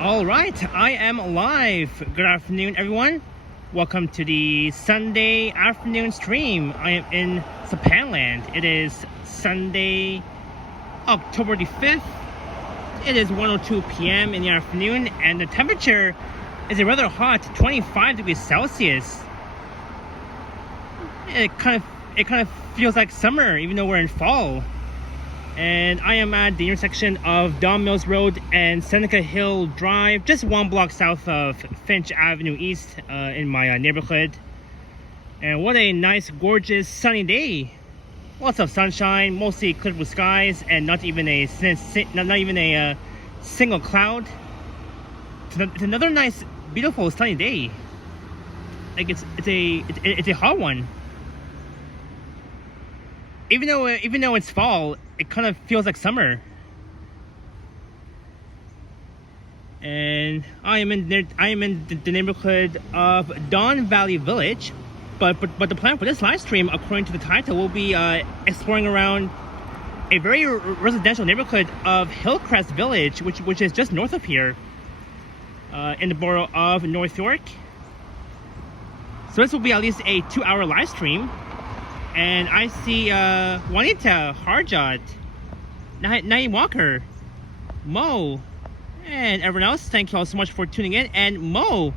All right, I am live. Good afternoon, everyone. Welcome to the Sunday afternoon stream. I am in Japanland. It is Sunday, October the 5th. It is 1:02 p.m. in the afternoon, and the temperature is rather hot, 25 degrees Celsius. It kind of feels like summer, even though we're in fall. And I am at the intersection of Don Mills Road and Seneca Hill Drive, just one block south of Finch Avenue East in my neighborhood. And what a nice, gorgeous, sunny day. Lots of sunshine, mostly clear blue skies, and not even a single cloud. It's another nice, beautiful, sunny day. Like it's a hot one. Even though it's fall, it kind of feels like summer. And I am in the neighborhood of Don Valley Village, but the plan for this live stream, according to the title, will be exploring around a very residential neighborhood of Hillcrest Village, which is just north of here, in the borough of North York. So this will be at least a 2-hour live stream. And I see Juanita, Harjot, Naeem Walker, Mo, and everyone else. Thank you all so much for tuning in. And Mo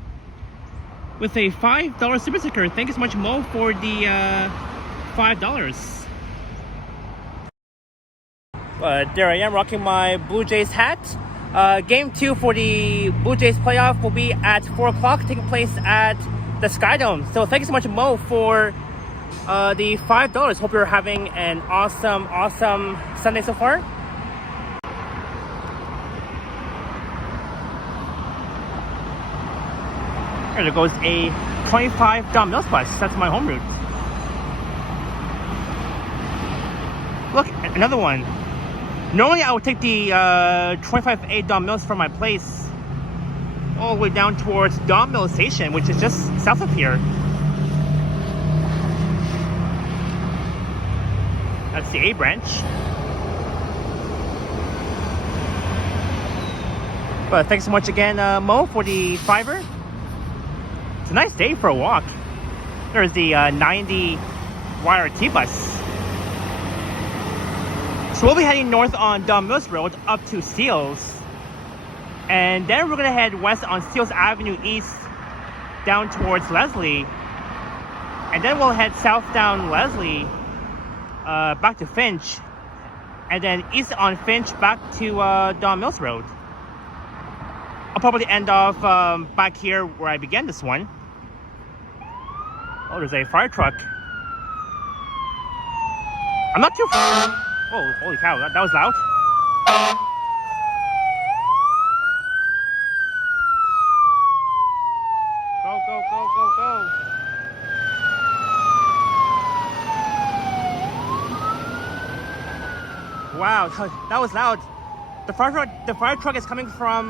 with a $5 super sticker. Thank you so much, Mo, for the $5. There I am, rocking my Blue Jays hat. Game 2 for the Blue Jays playoff will be at 4 o'clock, taking place at the Sky Dome. So thank you so much, Mo, for the $5. Hope you're having an awesome Sunday so far. There goes a 25 Don Mills bus. That's my home route. Look, another one. Normally I would take the 25A Don Mills from my place all the way down towards Don Mills Station, which is just south of here. That's the A branch. But thanks so much again, Mo, for the $5. It's a nice day for a walk. There's the 90 YRT bus. So we'll be heading north on Don Mills Road up to Seals. And then we're going to head west on Seals Avenue East down towards Leslie. And then we'll head south down Leslie back to Finch, and then east on Finch back to Don Mills Road. I'll probably end off back here where I began this one. Oh, there's a fire truck. I'm not too far. Oh, holy cow, that was loud. Go, go, go, go, go. Wow, that was loud. The fire truck is coming from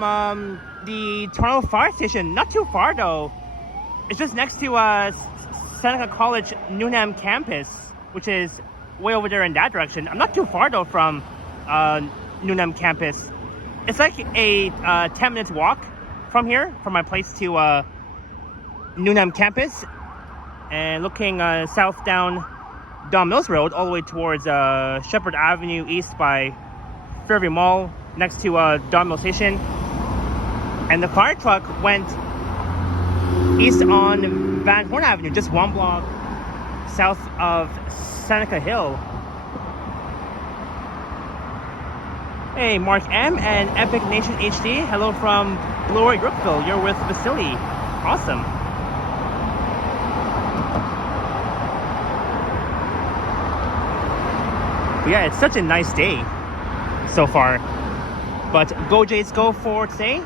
the Toronto Fire Station. Not too far though. It's just next to Seneca College Newnham campus, which is way over there in that direction. I'm not too far though from Newnham campus. It's like a 10 minutes walk from here, from my place to Newnham campus, and looking south down Don Mills Road all the way towards Shepherd Avenue East by Fairview Mall, next to Don Mills Station. And the fire truck went east on Van Horn Avenue, just one block south of Seneca Hill. Hey, Mark M and Epic Nation HD. Hello from Bloor, Yorkville. You're with Vasily. Awesome. Yeah, it's such a nice day so far. But go Jays go for today.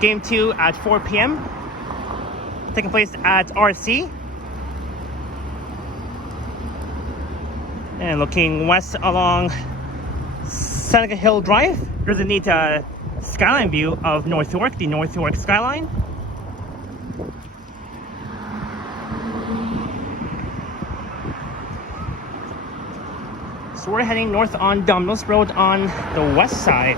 Game 2 at 4 p.m. taking place at RC. And looking west along Seneca Hill Drive, there's a neat skyline view of North York, the North York skyline. So we're heading north on Don Mills Road on the west side.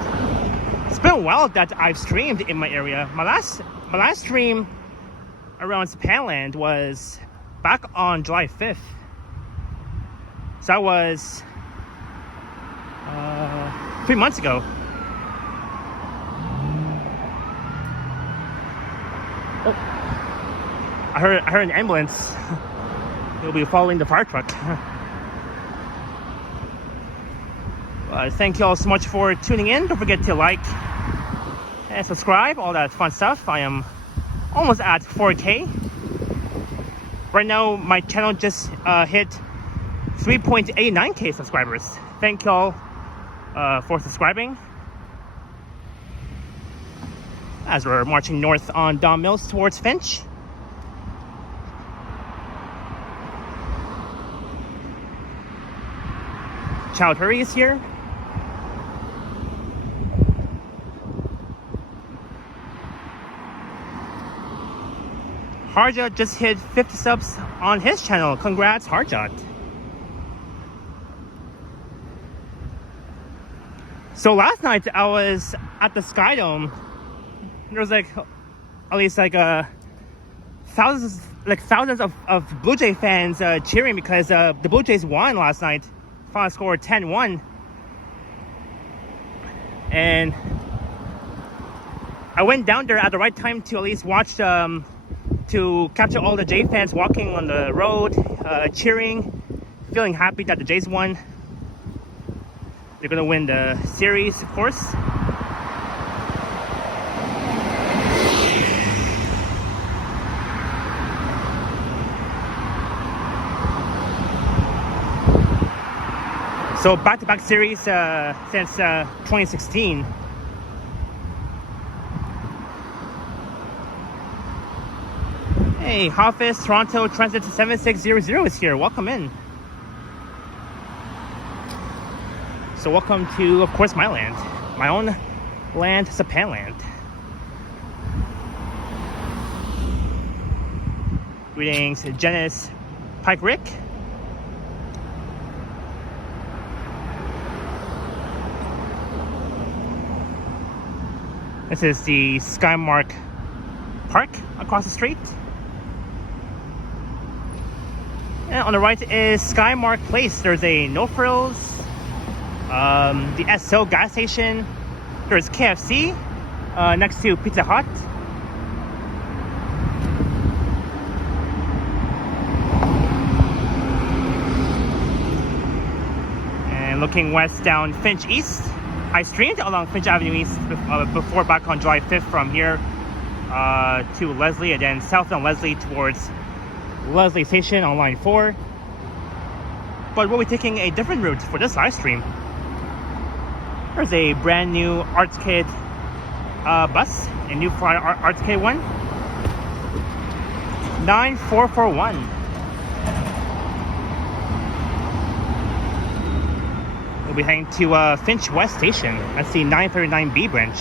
It's been a while that I've streamed in my area. My last stream around Japanland was back on July 5th. So that was 3 months ago. Oh, I heard an ambulance. It'll be following the fire truck. Thank you all so much for tuning in. Don't forget to like and subscribe, all that fun stuff. I am almost at 4K. Right now, my channel just hit 3.89K subscribers. Thank you all for subscribing. As we're marching north on Don Mills towards Finch. Child Hurry is here. Harjot just hit 50 subs on his channel. Congrats, Harjot. So last night I was at the Sky Dome. There was like at least like thousands of Blue Jay fans cheering because the Blue Jays won last night. Final score 10-1. And I went down there at the right time to at least watch to capture all the Jay fans walking on the road, cheering, feeling happy that the Jays won. They're gonna win the series, of course. So back-to-back series since 2016. Hey, Hafiz, Toronto Transit 7600 is here. Welcome in. So welcome to, of course, my land. My own land, Japanland. Greetings, Janice Pike Rick. This is the Skymark Park across the street. And on the right is Skymark Place. There's a No Frills, the SO gas station. There's KFC next to Pizza Hut. And looking west down Finch East. I streamed along Finch Avenue East before back on July 5th from here to Leslie, and then south on Leslie towards Leslie Station on line 4. But we'll be taking a different route for this live stream. There's a brand new Arts Kid bus, a new Arts Kid one. 9441. We'll be heading to Finch West Station. That's the 939B branch.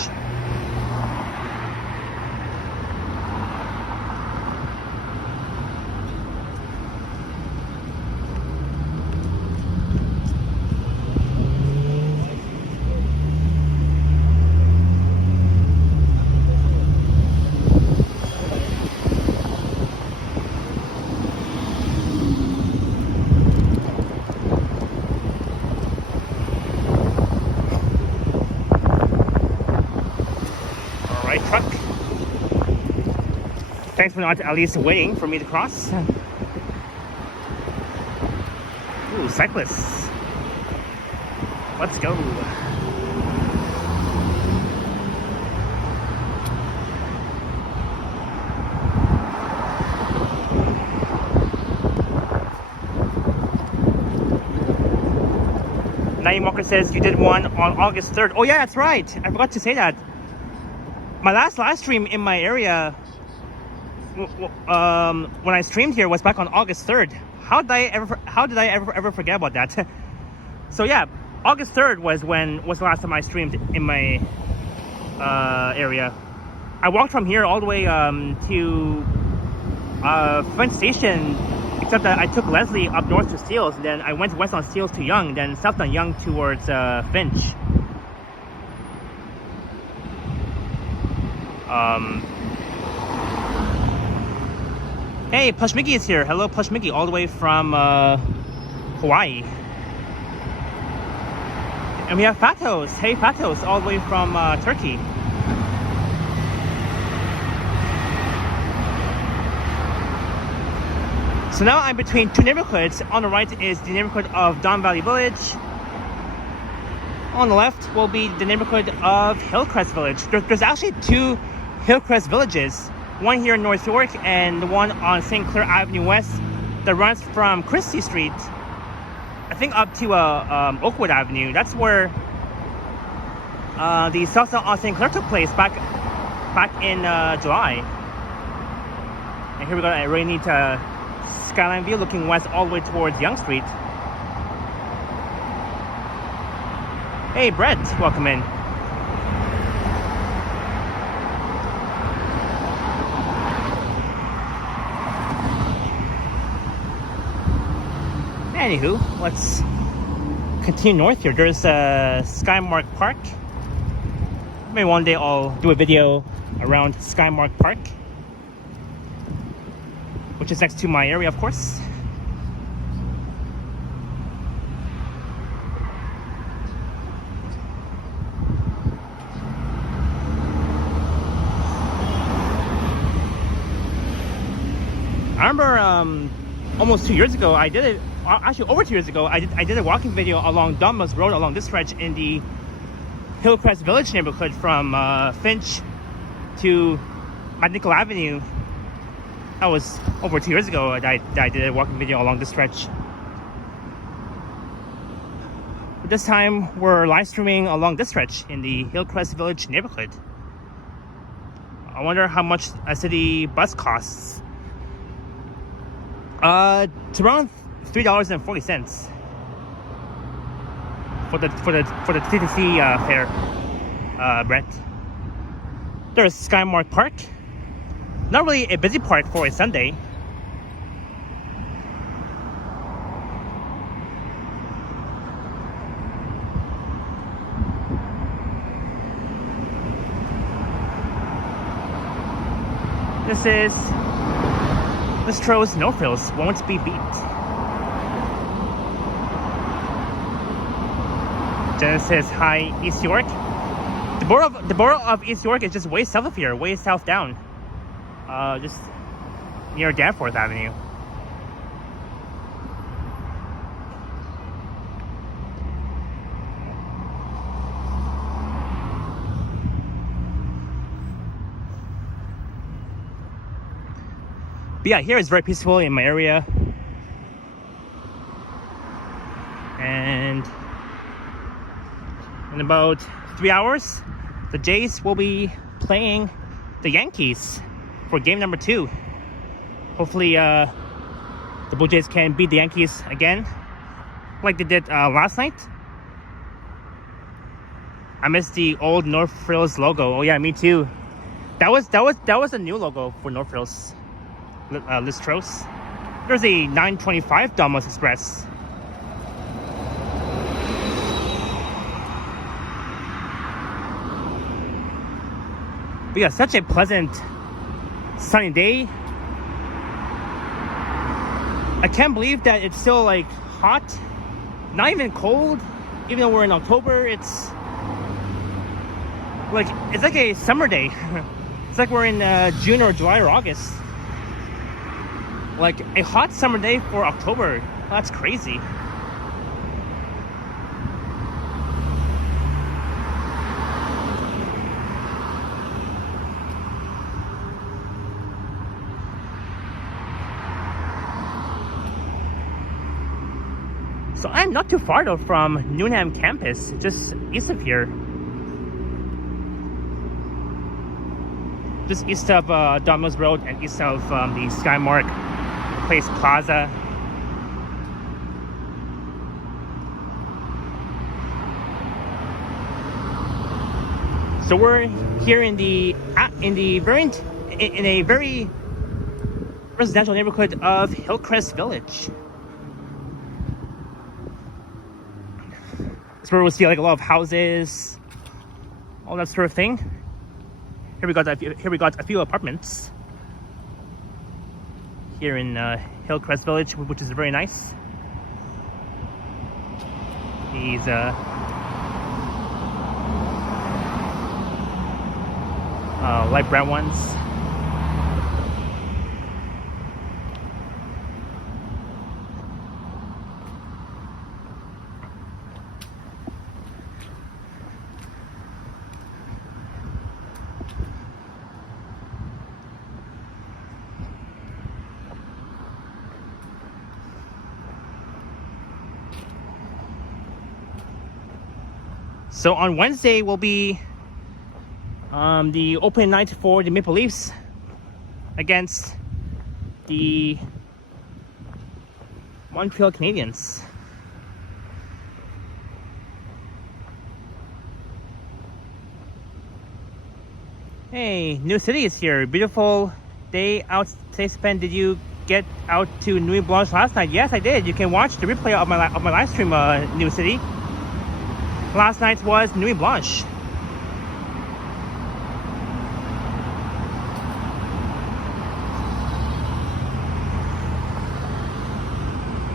Truck. Thanks for not at least waiting for me to cross. Ooh, cyclists. Let's go. Naeem Walker says you did one on August 3rd. Oh yeah, that's right. I forgot to say that. My last live stream in my area, when I streamed here, was back on August 3rd. How did I ever forget about that? So yeah, August 3rd was the last time I streamed in my area. I walked from here all the way to Finch Station, except that I took Leslie up north to Steeles, and then I went west on Steeles to Yonge, then south on Yonge towards Finch. Hey, Plush Mickey is here. Hello, Plush Mickey, all the way from Hawaii. And we have Fatos. Hey, Fatos, all the way from Turkey. So now I'm between two neighborhoods. On the right is the neighborhood of Don Valley Village. On the left will be the neighborhood of Hillcrest Village. There's actually two Hillcrest Villages. One here in North York and the one on St. Clair Avenue West that runs from Christie Street, I think, up to Oakwood Avenue. That's where the salsa on St. Clair took place back in July. And here we go. I really need to skyline view looking west all the way towards Yonge Street. Hey, Brett, welcome in. Anywho, let's continue north here. There's Skymark Park. Maybe one day I'll do a video around Skymark Park, which is next to my area, of course. I remember almost 2 years ago, I did it. Actually, over 2 years ago, I did a walking video along Dunmas Road, along this stretch in the Hillcrest Village neighborhood from Finch to Nickel Avenue. That was over 2 years ago that I did a walking video along this stretch. But this time, we're live streaming along this stretch in the Hillcrest Village neighborhood. I wonder how much a city bus costs. It's around $3.40 for the TTC fare, Brett. There's Skymark Park. Not really a busy park for a Sunday. This is Listro's No Frills Won't Be Beat. Genesis, hi, East York. The borough of East York is just way south of here, way south down. Just near Danforth Avenue. But yeah, here is very peaceful in my area. And in about 3 hours, the Jays will be playing the Yankees for game number 2. Hopefully, the Blue Jays can beat the Yankees again, like they did last night. I missed the old North Frills logo. Oh yeah, me too. That was a new logo for North Frills. Listros. There's a 925 Domino's Express. But yeah, such a pleasant sunny day. I can't believe that it's still like hot, not even cold, even though we're in October. It's like a summer day. It's like we're in June or July or August. Like a hot summer day for October. That's crazy. So I'm not too far though from Newnham campus, just east of here. Just east of Domino's Road and east of the Skymark Place Plaza. So we're here in a very residential neighborhood of Hillcrest Village. It's where we'll see like a lot of houses, all that sort of thing. Here we got a few apartments here in Hillcrest Village, which is very nice. These light brown ones. So on Wednesday will be the opening night for the Maple Leafs against the Montreal Canadiens. Hey, New City is here. Beautiful day out today spent. Did you get out to Nuit Blanche last night? Yes, I did. You can watch the replay of my live stream, New City. Last night was Nuit Blanche.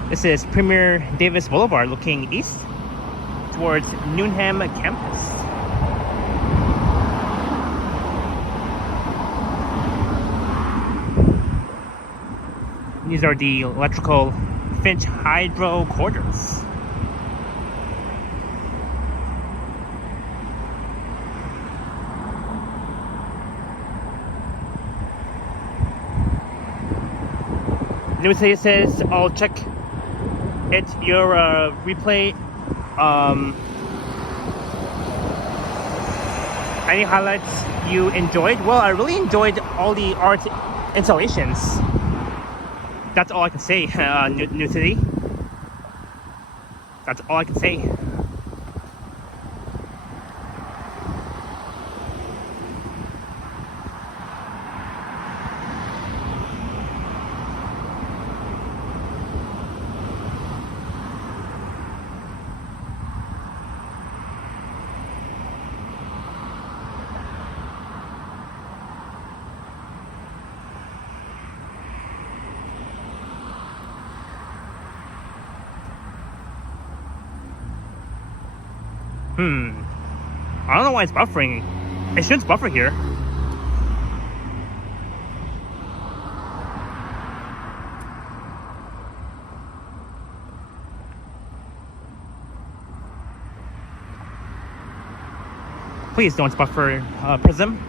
This is Premier Davis Boulevard looking east towards Newnham campus. These are the electrical Finch hydro quarters. New City says, I'll check it, your replay. Any highlights you enjoyed? Well, I really enjoyed all the art installations. That's all I can say, New City. That's all I can say. I don't know why it's buffering. It shouldn't buffer here. Please don't buffer, Prism.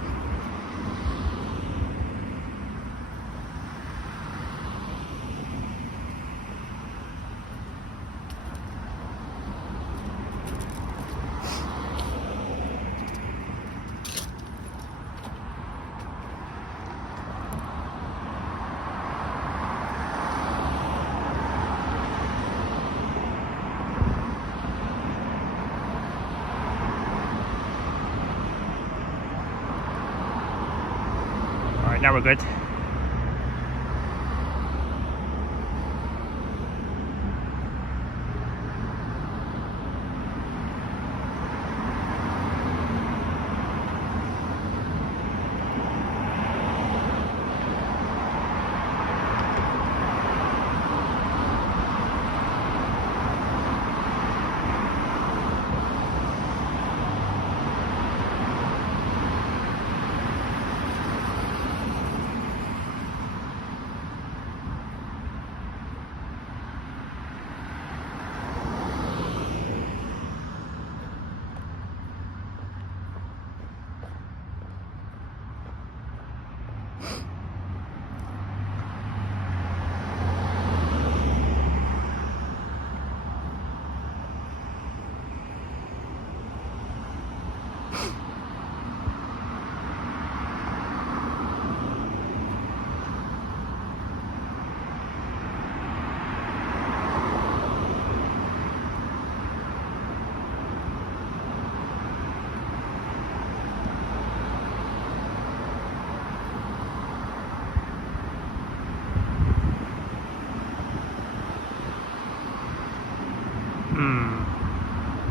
Now we're good.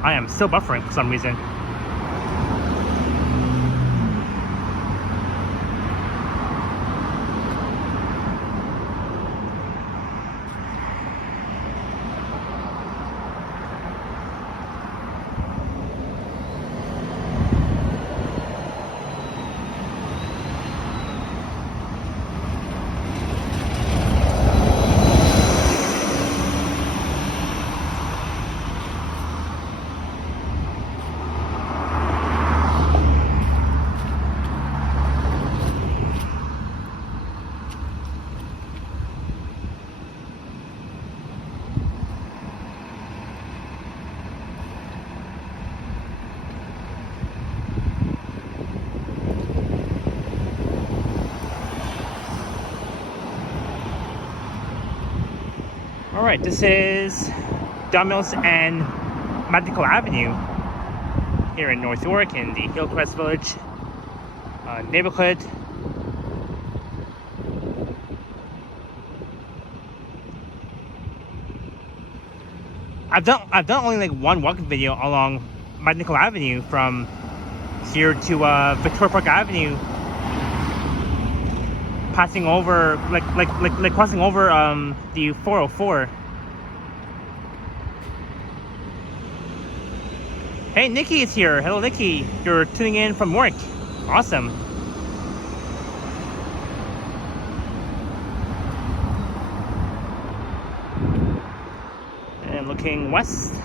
I am still buffering for some reason. Alright, this is Mills and Medical Avenue here in North York in the Hillcrest Village neighborhood. I've done only like one walking video along Medical Avenue from here to Victoria Park Avenue, passing over like crossing over the 404. Hey, Nikki is here. Hello, Nikki. You're tuning in from work. Awesome. And looking west.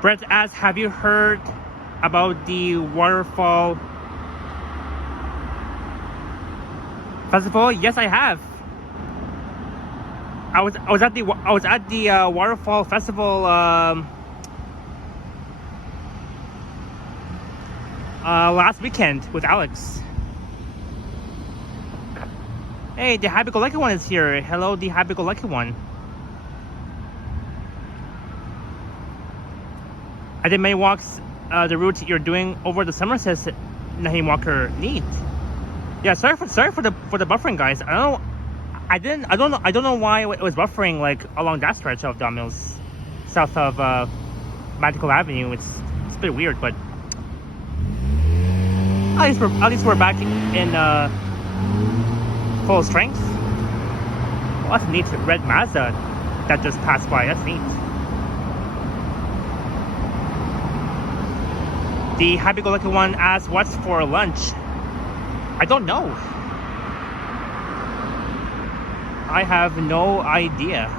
Brett asks, have you heard about the waterfall festival? Yes, I have. I was at the waterfall festival last weekend with Alex. Hey, the happy-go-lucky one is here. Hello, the happy-go-lucky one. I did many walks the route you're doing over the summer, says Naheem Walker. Neat. Yeah, sorry for the buffering, guys. I don't know why it was buffering like along that stretch of Don Mills, south of Medical Avenue. It's a bit weird, but at least we're back in full strength. Well, that's a neat red Mazda that just passed by. That's neat. The happy-go-lucky one asks, what's for lunch? I don't know. I have no idea.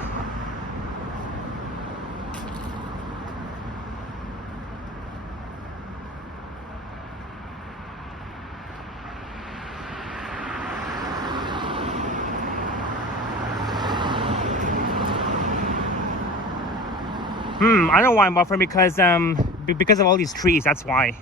I don't know why I'm buffering, because of all these trees, that's why.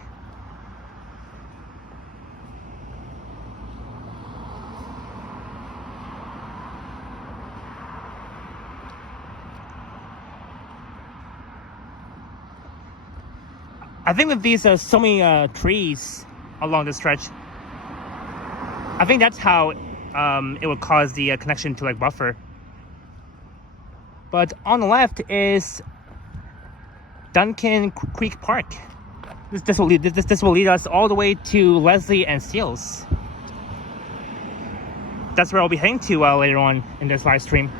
I think with these so many trees along the stretch, I think that's how it would cause the connection to like buffer. But on the left is Duncan Creek Park. This will lead us all the way to Leslie and Steele's. That's where I'll be heading to later on in this live stream.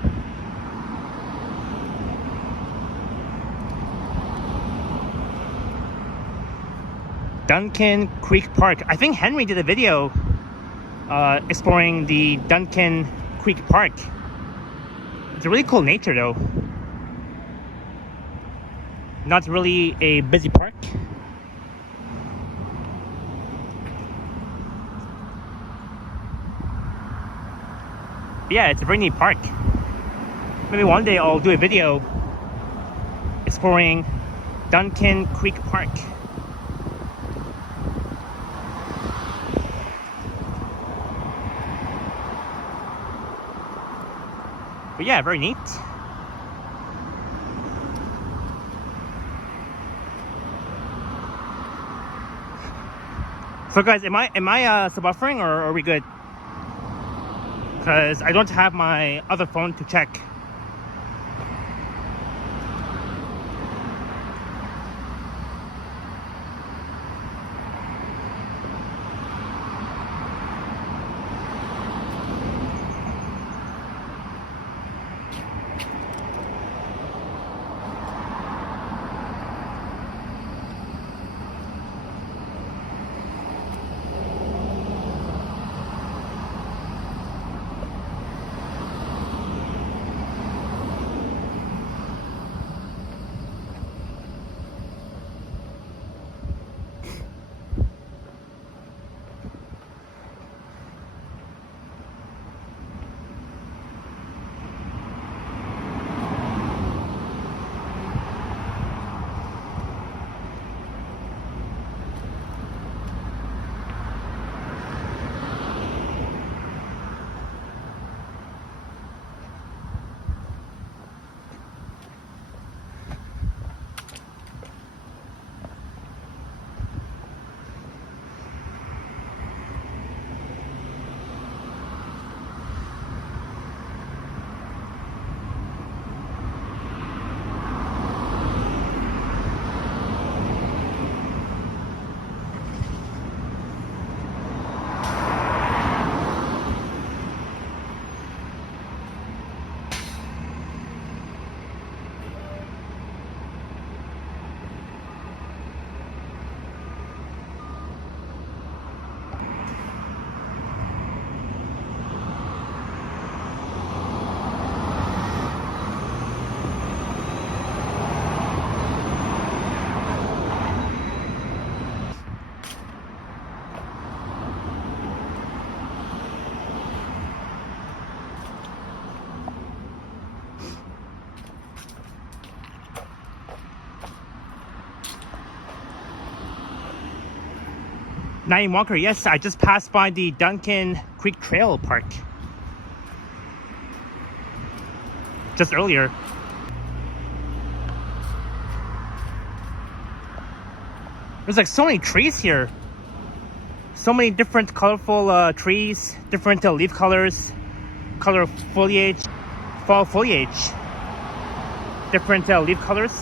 Duncan Creek Park. I think Henry did a video exploring the Duncan Creek Park. It's a really cool nature though. Not really a busy park. But yeah, it's a very neat park. Maybe one day I'll do a video exploring Duncan Creek Park. But yeah, very neat. So guys, am I still buffering or are we good? Because I don't have my other phone to check. Night Walker, yes, I just passed by the Duncan Creek Trail Park just earlier. There's like so many trees here. So many different colorful trees, different leaf colors, color foliage, fall foliage, different leaf colors.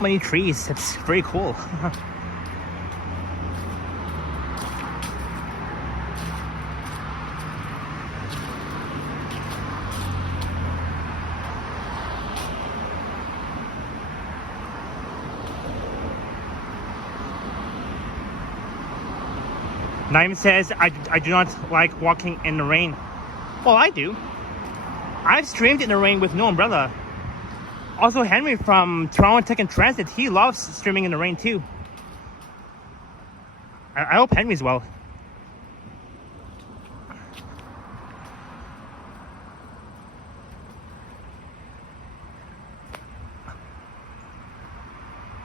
Many trees, it's very cool. Naim says, I do not like walking in the rain. Well, I do. I've streamed in the rain with no umbrella. Also, Henry from Toronto Tech and Transit, he loves streaming in the rain too. I hope Henry's well.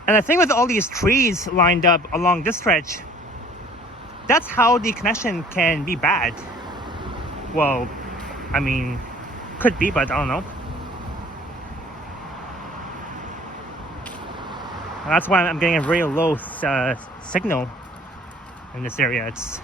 And I think with all these trees lined up along this stretch, that's how the connection can be bad. Well, I mean, could be, but I don't know. And that's why I'm getting a very low signal in this area. It's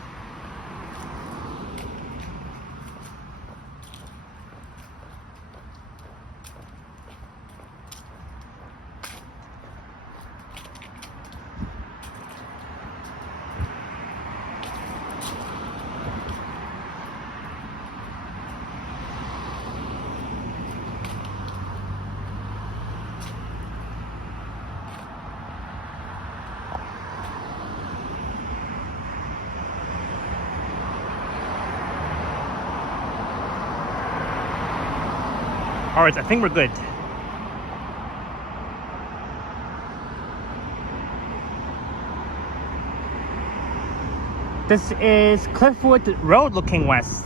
alright, I think we're good. This is Cliffwood Road looking west.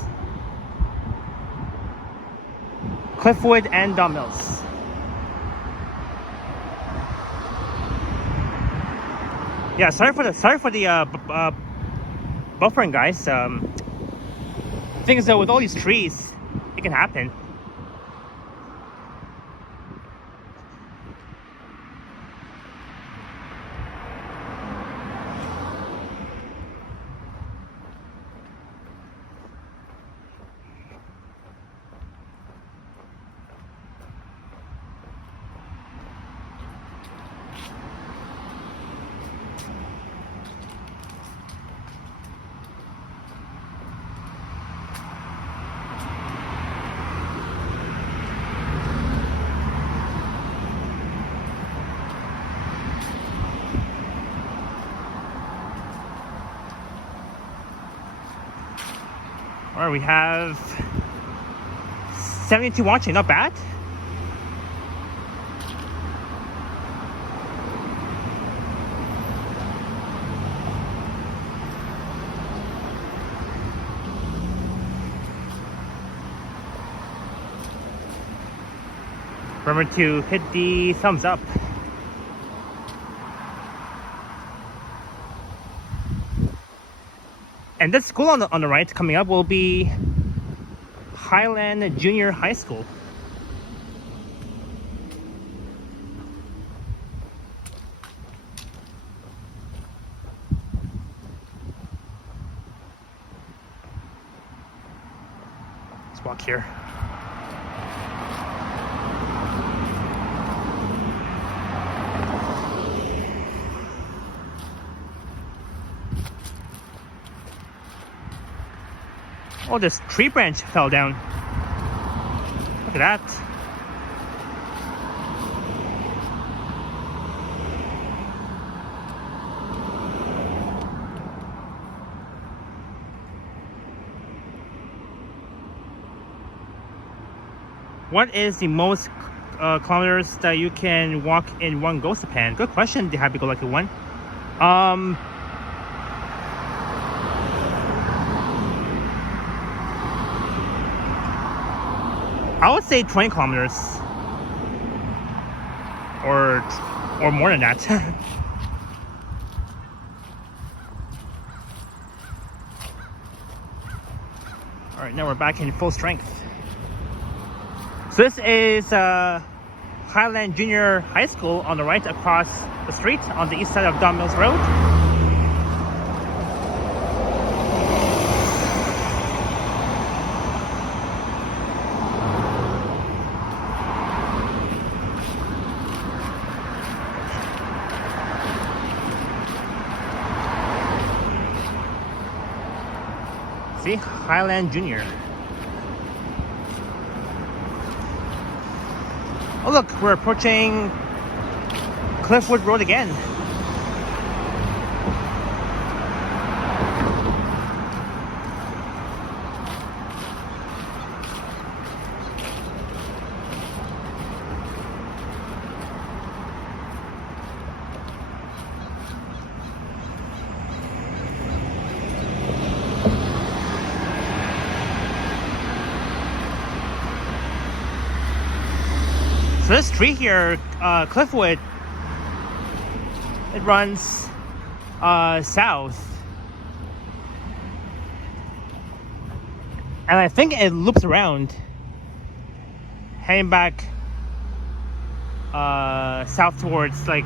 Cliffwood and Don Mills. Yeah, sorry for the buffering, guys. The thing is, though, with all these trees, it can happen. Alright, we have 72 watching, not bad. Remember to hit the thumbs up. And this school on the right coming up will be Highland Junior High School. Let's walk here. Oh, this tree branch fell down. Look at that. What is the most kilometers that you can walk in one go span? Good question, the happy-go-lucky one. I would say 20 kilometers. or more than that. All right, now we're back in full strength. So this is Highland Junior High School on the right across the street on the east side of Don Mills Road. See, Highland Junior. Oh look, we're approaching Cliffwood Road again. So this street here, Cliffwood, it runs south, and I think it loops around, heading back south towards, like,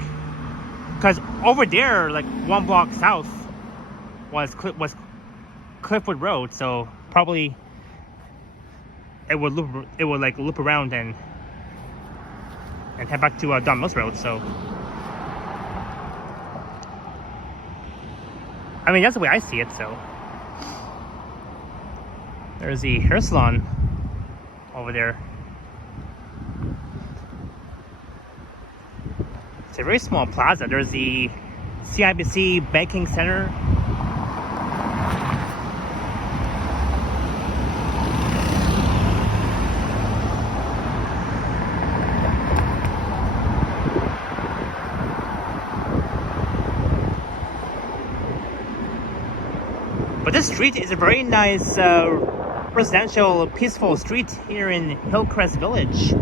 because over there, like 1 block south, was Cliffwood Road, so probably it would loop around and head back to Don Mills Road. So I mean, that's the way I see it. So there's the hair salon over there. It's a very small plaza. There's the CIBC Banking Center. But this street is a very nice residential, peaceful street here in Hillcrest Village.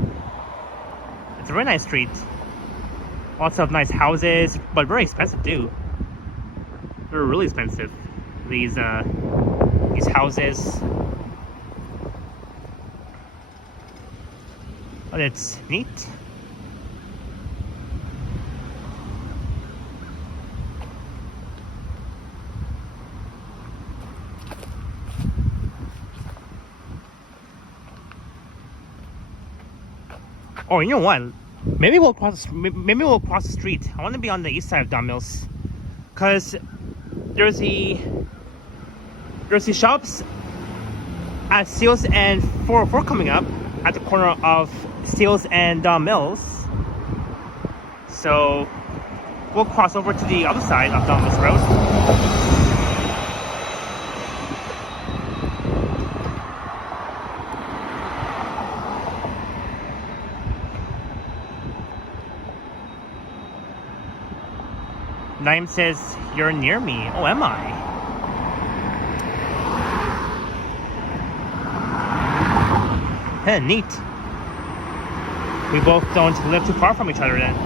It's a very nice street. Lots of nice houses, but very expensive too. They're really expensive, these houses. But it's neat. Oh, you know what? Maybe we'll cross the street. I want to be on the east side of Don Mills, cause there's the shops at Steeles and 404 coming up at the corner of Steeles and Don Mills. So we'll cross over to the other side of Don Mills Road. Naim says, "You're near me." Oh, am I? Heh, neat. We both don't live too far from each other then.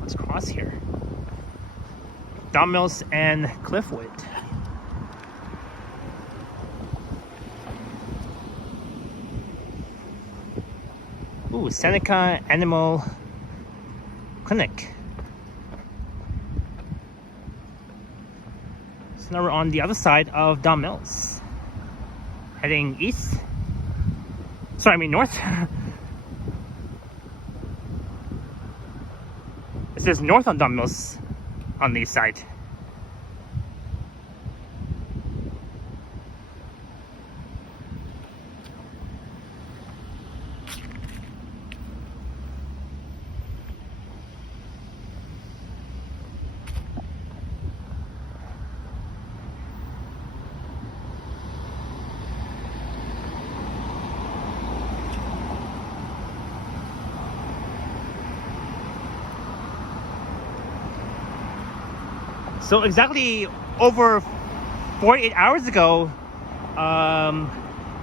Let's cross here. Don Mills and Cliffwood. Ooh, Seneca Animal Clinic. So now we're on the other side of Don Mills. Heading east. Sorry, I mean north. It says north on Don Mills on the east side. So exactly over 48 hours ago,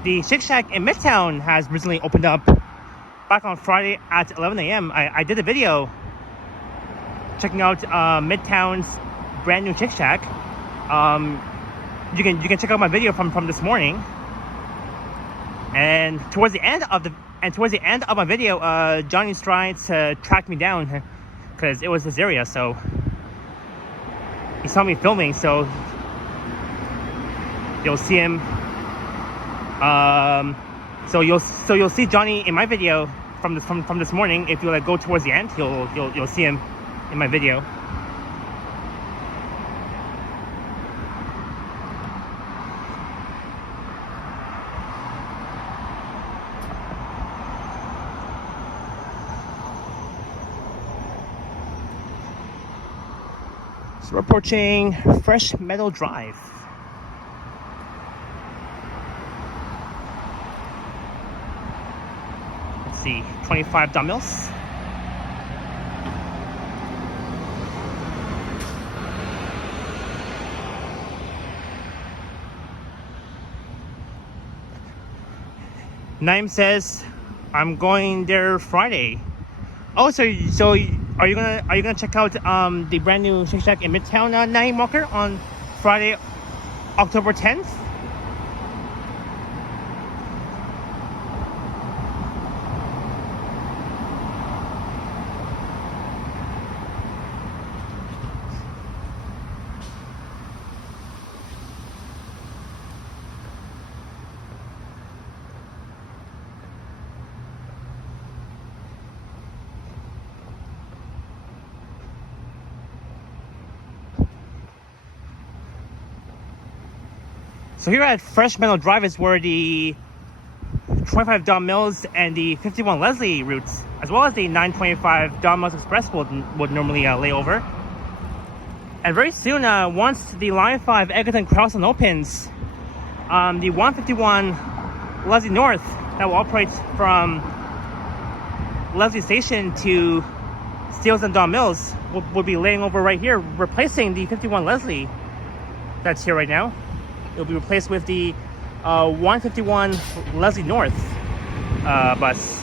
the Shake Shack in Midtown has recently opened up back on Friday at 11 a.m. I did a video checking out Midtown's brand new Shake Shack. You can check out my video from this morning. And towards the end of my video, Johnny tried to track me down because it was this area, so he saw me filming. So you'll see him. So you'll see Johnny in my video from this morning. If you like go towards the end, you'll see him in my video. So we're approaching Fresh Meadow Drive. Let's see, 25 dumbbells. Naim says, "I'm going there Friday." Oh, so are you gonna check out the brand new Shake Shack in Midtown, Naim Walker, on Friday, October 10th? So here at Fresh Meadow Drive is where the 25 Don Mills and the 51 Leslie routes, as well as the 925 Don Mills Express would normally lay over. And very soon, once the Line 5 Egerton Crossing opens, the 151 Leslie North that will operate from Leslie Station to Steeles and Don Mills will be laying over right here, replacing the 51 Leslie that's here right now. It'll be replaced with the 151 Leslie North bus.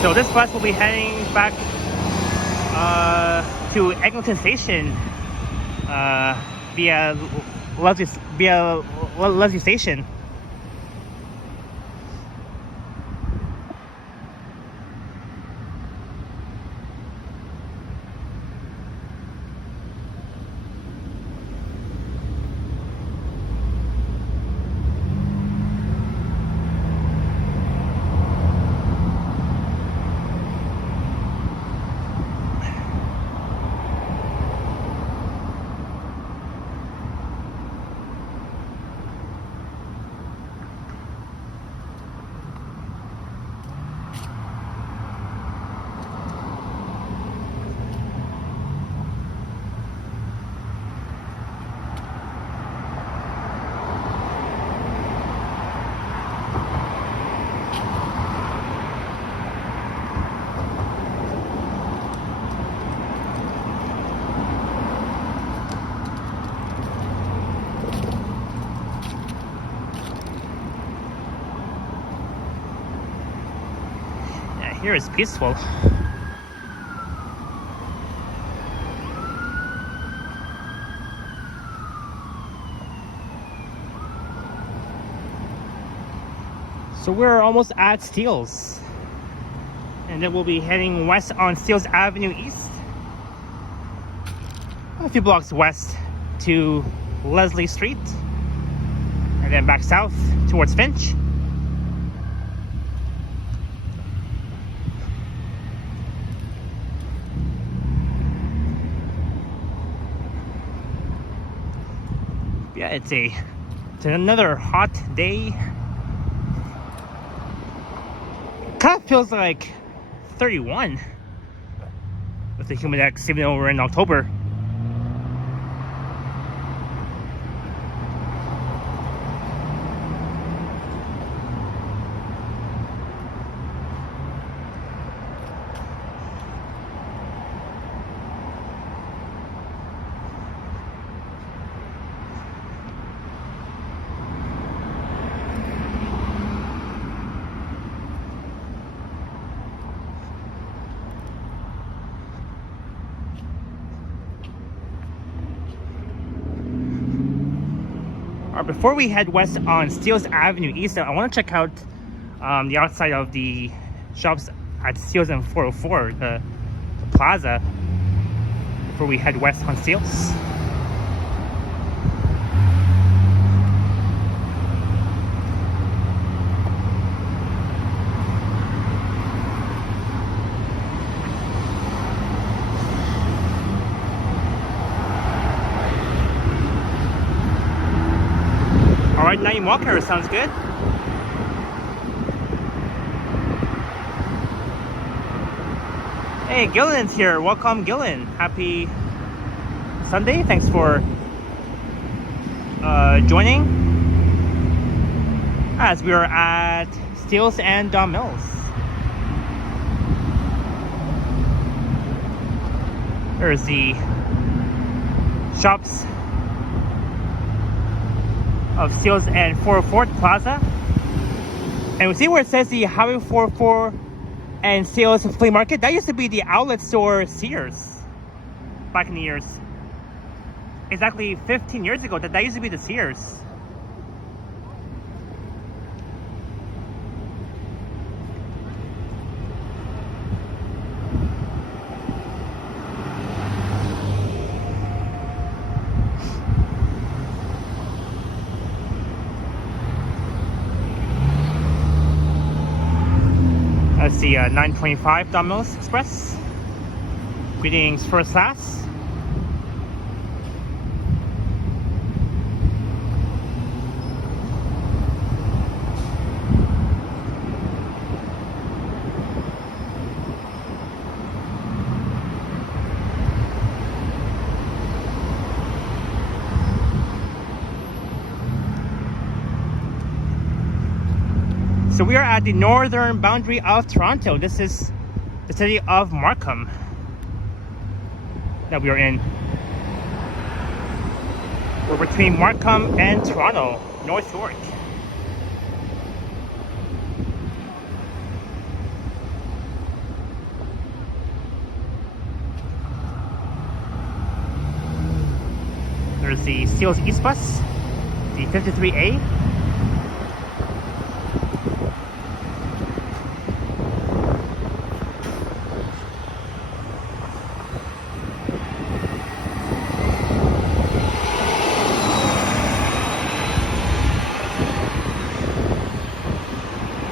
So this bus will be heading back to Eglinton Station via Leslie Station. Here is peaceful. So we're almost at Steeles, and then we'll be heading west on Steeles Avenue East, a few blocks west to Leslie Street, and then back south towards Finch. Yeah, it's another hot day. Kind of feels like 31 with the humidex, even though we're in October. before we head west on Steeles Avenue East, I want to check out the outside of the shops at Steeles and 404, the plaza, before we head west on Steeles. Alright, Naeem Walker, sounds good. Hey, Gillen's here. Welcome, Gillen. Happy Sunday. Thanks for joining as we are at Steeles and Don Mills. There's the shops of Steeles and 404 Plaza, and we see where it says the Highway 404 and Steeles Flea Market. That used to be the outlet store Sears back in the years. Exactly 15 years ago, that used to be the Sears. Let's see, 925 Don Mills Express. Greetings, first class. So we are at the northern boundary of Toronto. This is the city of Markham that we are in. We're between Markham and Toronto, North York. There's the Steeles East Bus, the 53A.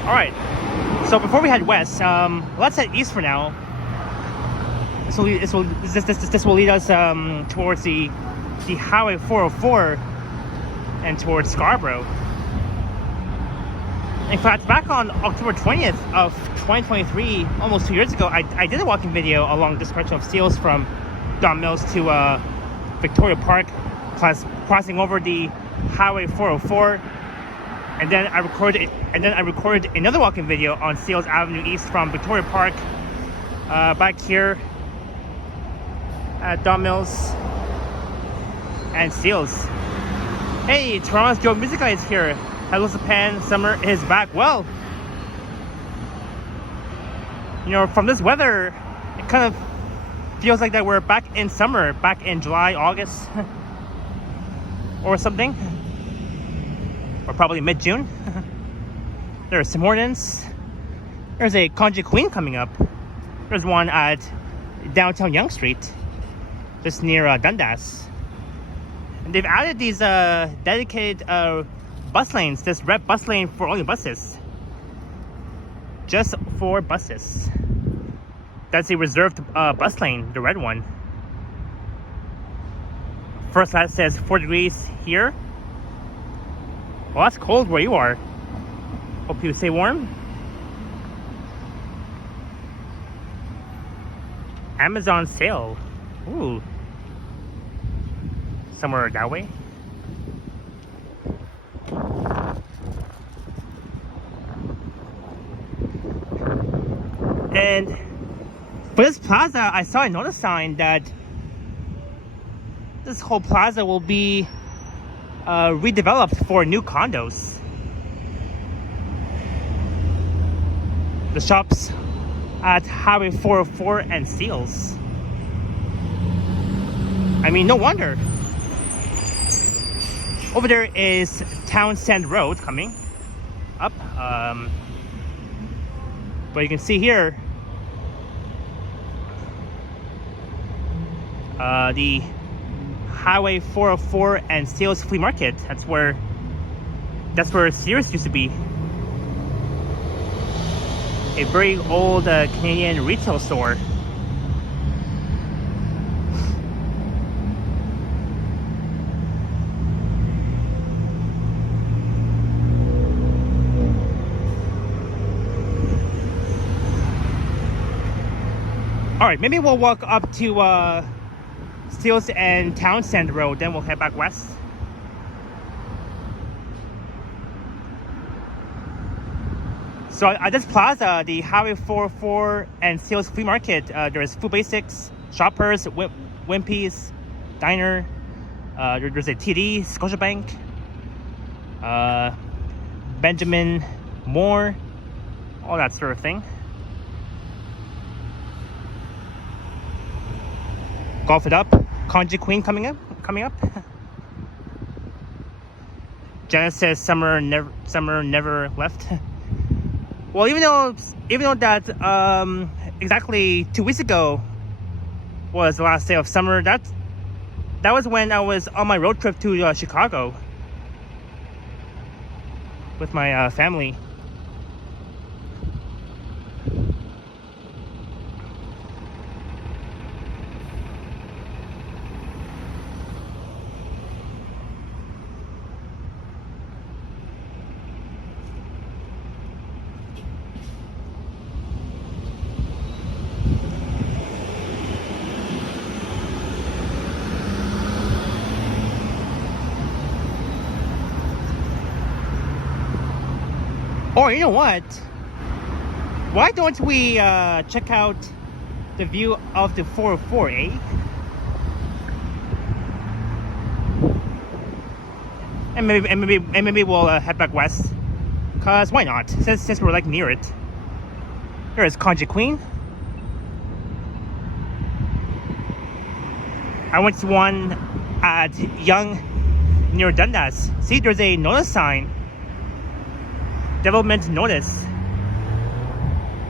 Alright, so before we head west, let's head east for now. This will lead us towards the Highway 404 and towards Scarborough. In fact, back on October 20th of 2023, almost 2 years ago, I did a walking video along this stretch of Steeles from Don Mills to Victoria Park, crossing over the Highway 404. And then I recorded another walking video on Steeles Avenue East from Victoria Park back here at Don Mills and Steeles. Hey, Toronto's Joe Music Guy is here. Hello Japan, summer is back. Well, you know, from this weather, it kind of feels like that we're back in summer, back in July, August, or something. Or probably mid-June. There's Tim Hortons. There's a Conjure Queen coming up. There's one at downtown Yonge Street, just near Dundas. And they've added these dedicated bus lanes, this red bus lane for only buses. Just for buses. That's a reserved bus lane, the red one. First class says 4 degrees here. Well, that's cold where you are. Hope you stay warm. Amazon sale. Ooh. Somewhere that way. And for this plaza, I saw a notice sign that this whole plaza will be redeveloped for new condos. The shops at Highway 404 and Steeles. I mean, no wonder. Over there is Townsend Road coming up. But you can see here the Highway 404 and Sales Flea Market. That's where Sears used to be. A very old Canadian retail store. Alright, maybe we'll walk up to Steeles and Townsend Road, then we'll head back west. So at this plaza, the Highway 404 and Steeles Flea Market, there's Food Basics, Shoppers, Wimpy's, Diner, there's a TD, Scotiabank, Benjamin Moore, all that sort of thing. Golf It Up, Conji Queen coming up. Janice says summer never left. Well, even though that exactly 2 weeks ago was the last day of summer, that was when I was on my road trip to Chicago with my family. Or you know what? Why don't we check out the view of the 404, eh? And maybe we'll head back west. Cause why not? Since we're like near it. There's Conji Queen. I went to one at Yonge near Dundas. See, there's a notice sign. Development notice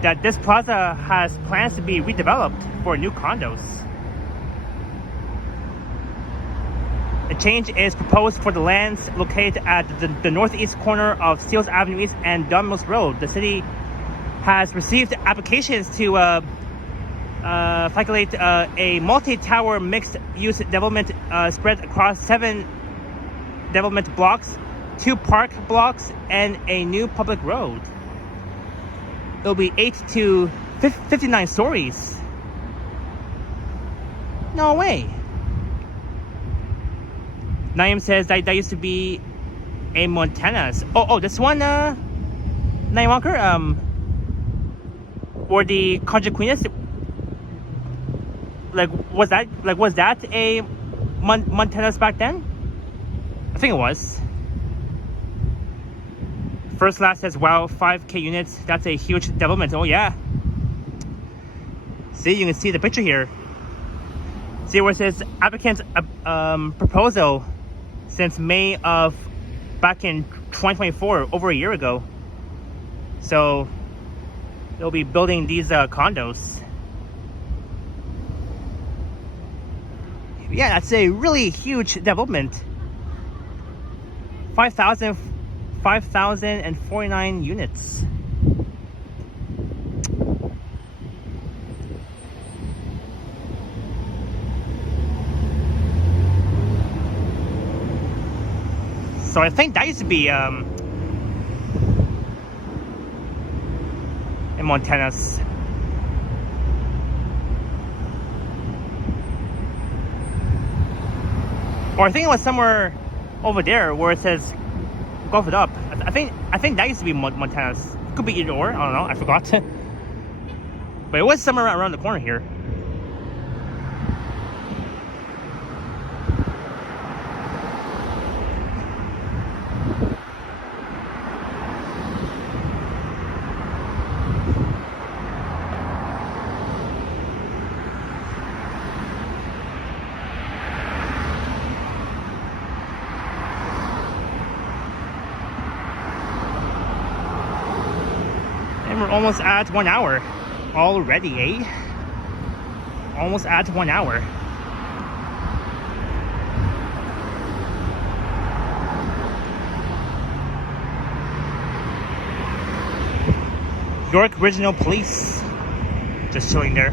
that this plaza has plans to be redeveloped for new condos. A change is proposed for the lands located at the northeast corner of Steeles Avenue East and Don Mills Road. The city has received applications to calculate a multi-tower mixed-use development spread across 7 development blocks, 2 park blocks, and a new public road. It'll be 8 to 59 stories. No way. Naeem says that used to be a Montana's. Oh, this one, Naeem Walker, or the Conji Queen is. Was that a Montana's back then? I think it was. First Last says, wow, 5K units. That's a huge development. Oh, yeah. See, you can see the picture here. See where it says applicant's proposal since May of back in 2024, over a year ago. So they'll be building these condos. Yeah, that's a really huge development. 5,049 units. So I think that used to be in Montana's. Or I think it was somewhere over there where it says Golf It Up. I think that used to be Montana's. Could be either or. I don't know. I forgot. But it was somewhere around the corner here. And we're almost at 1 hour already, eh? Almost at 1 hour. York Regional Police just chilling there.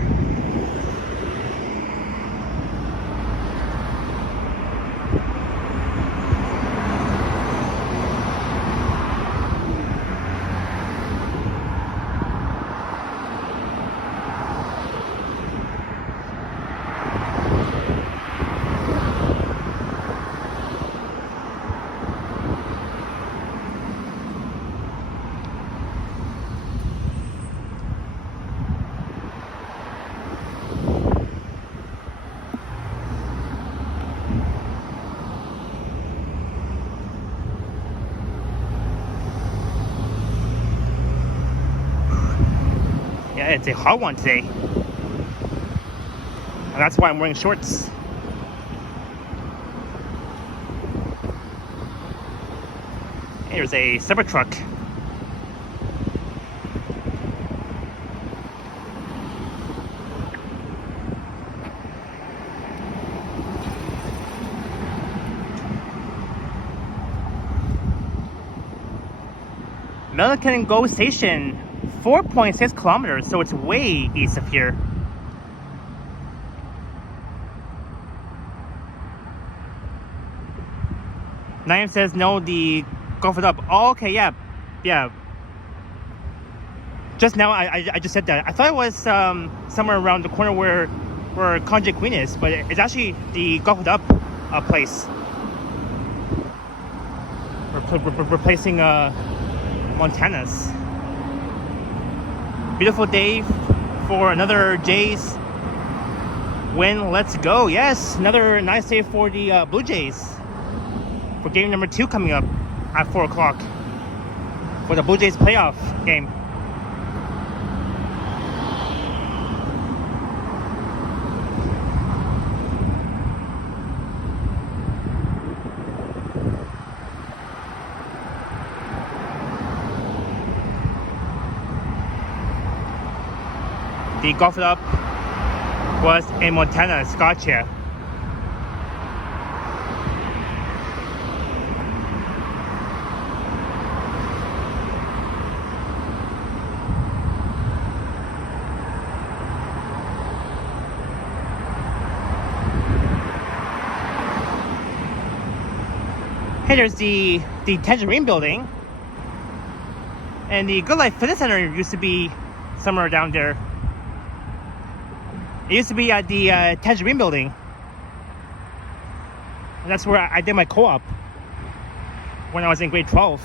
Yeah, it's a hot one today. And that's why I'm wearing shorts. Here's a separate truck. Milliken Go Station, 4.6 kilometers, so it's way east of here. Naim says no, the Gulf it up. Oh, okay, yeah. Just now, I just said that. I thought it was somewhere around the corner where Conjure Queen is, but it's actually the Gulf it up place. Replacing Montana's. Beautiful day for another JAYS win. Let's go. Yes, another nice day for the Blue Jays. For game number 2 coming up at 4 o'clock for the Blue Jays playoff game. The Golf It Up was in Montana, Scotia. Hey, there's the Tangerine building. And the Good Life Fitness Center used to be somewhere down there. It used to be at the Tangerine building. And that's where I did my co-op when I was in grade 12.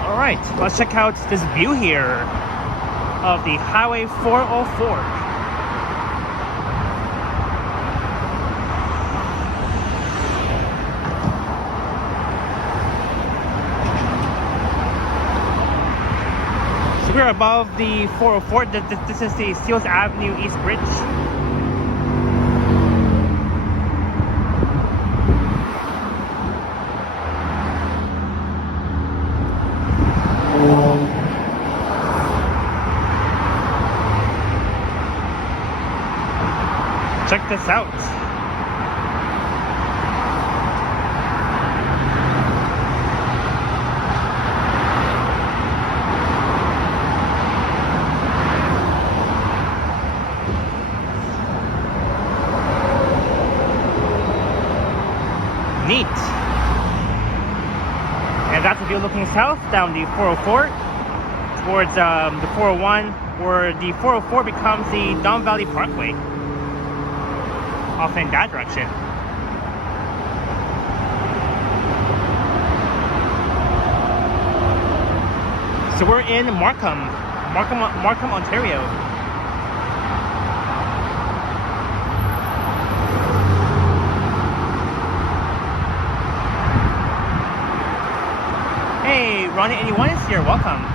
Alright, let's check out this view here of the Highway 404. So we're above the 404. This is the Steeles Avenue East Bridge. Check this out. Neat. And that's if you're looking south down the 404 towards the 401, where the 404 becomes the Don Valley Parkway. Off in that direction. So we're in Markham, Ontario. Hey, Ronnie81 is here. Welcome.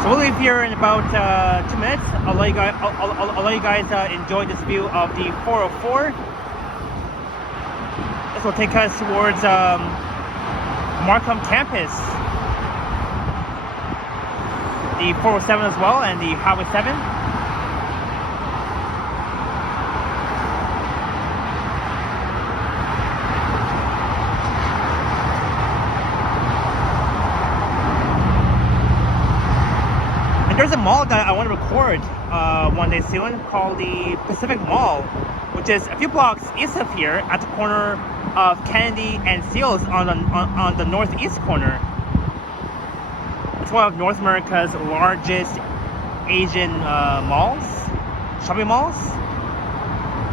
So we'll leave here in about 2 minutes. I'll let you guys enjoy this view of the 404. This will take us towards Markham campus, the 407 as well, and the Highway 7. There's a mall that I want to record one day soon called the Pacific Mall, which is a few blocks east of here at the corner of Kennedy and Seals on the northeast corner. It's one of North America's largest Asian malls, shopping malls.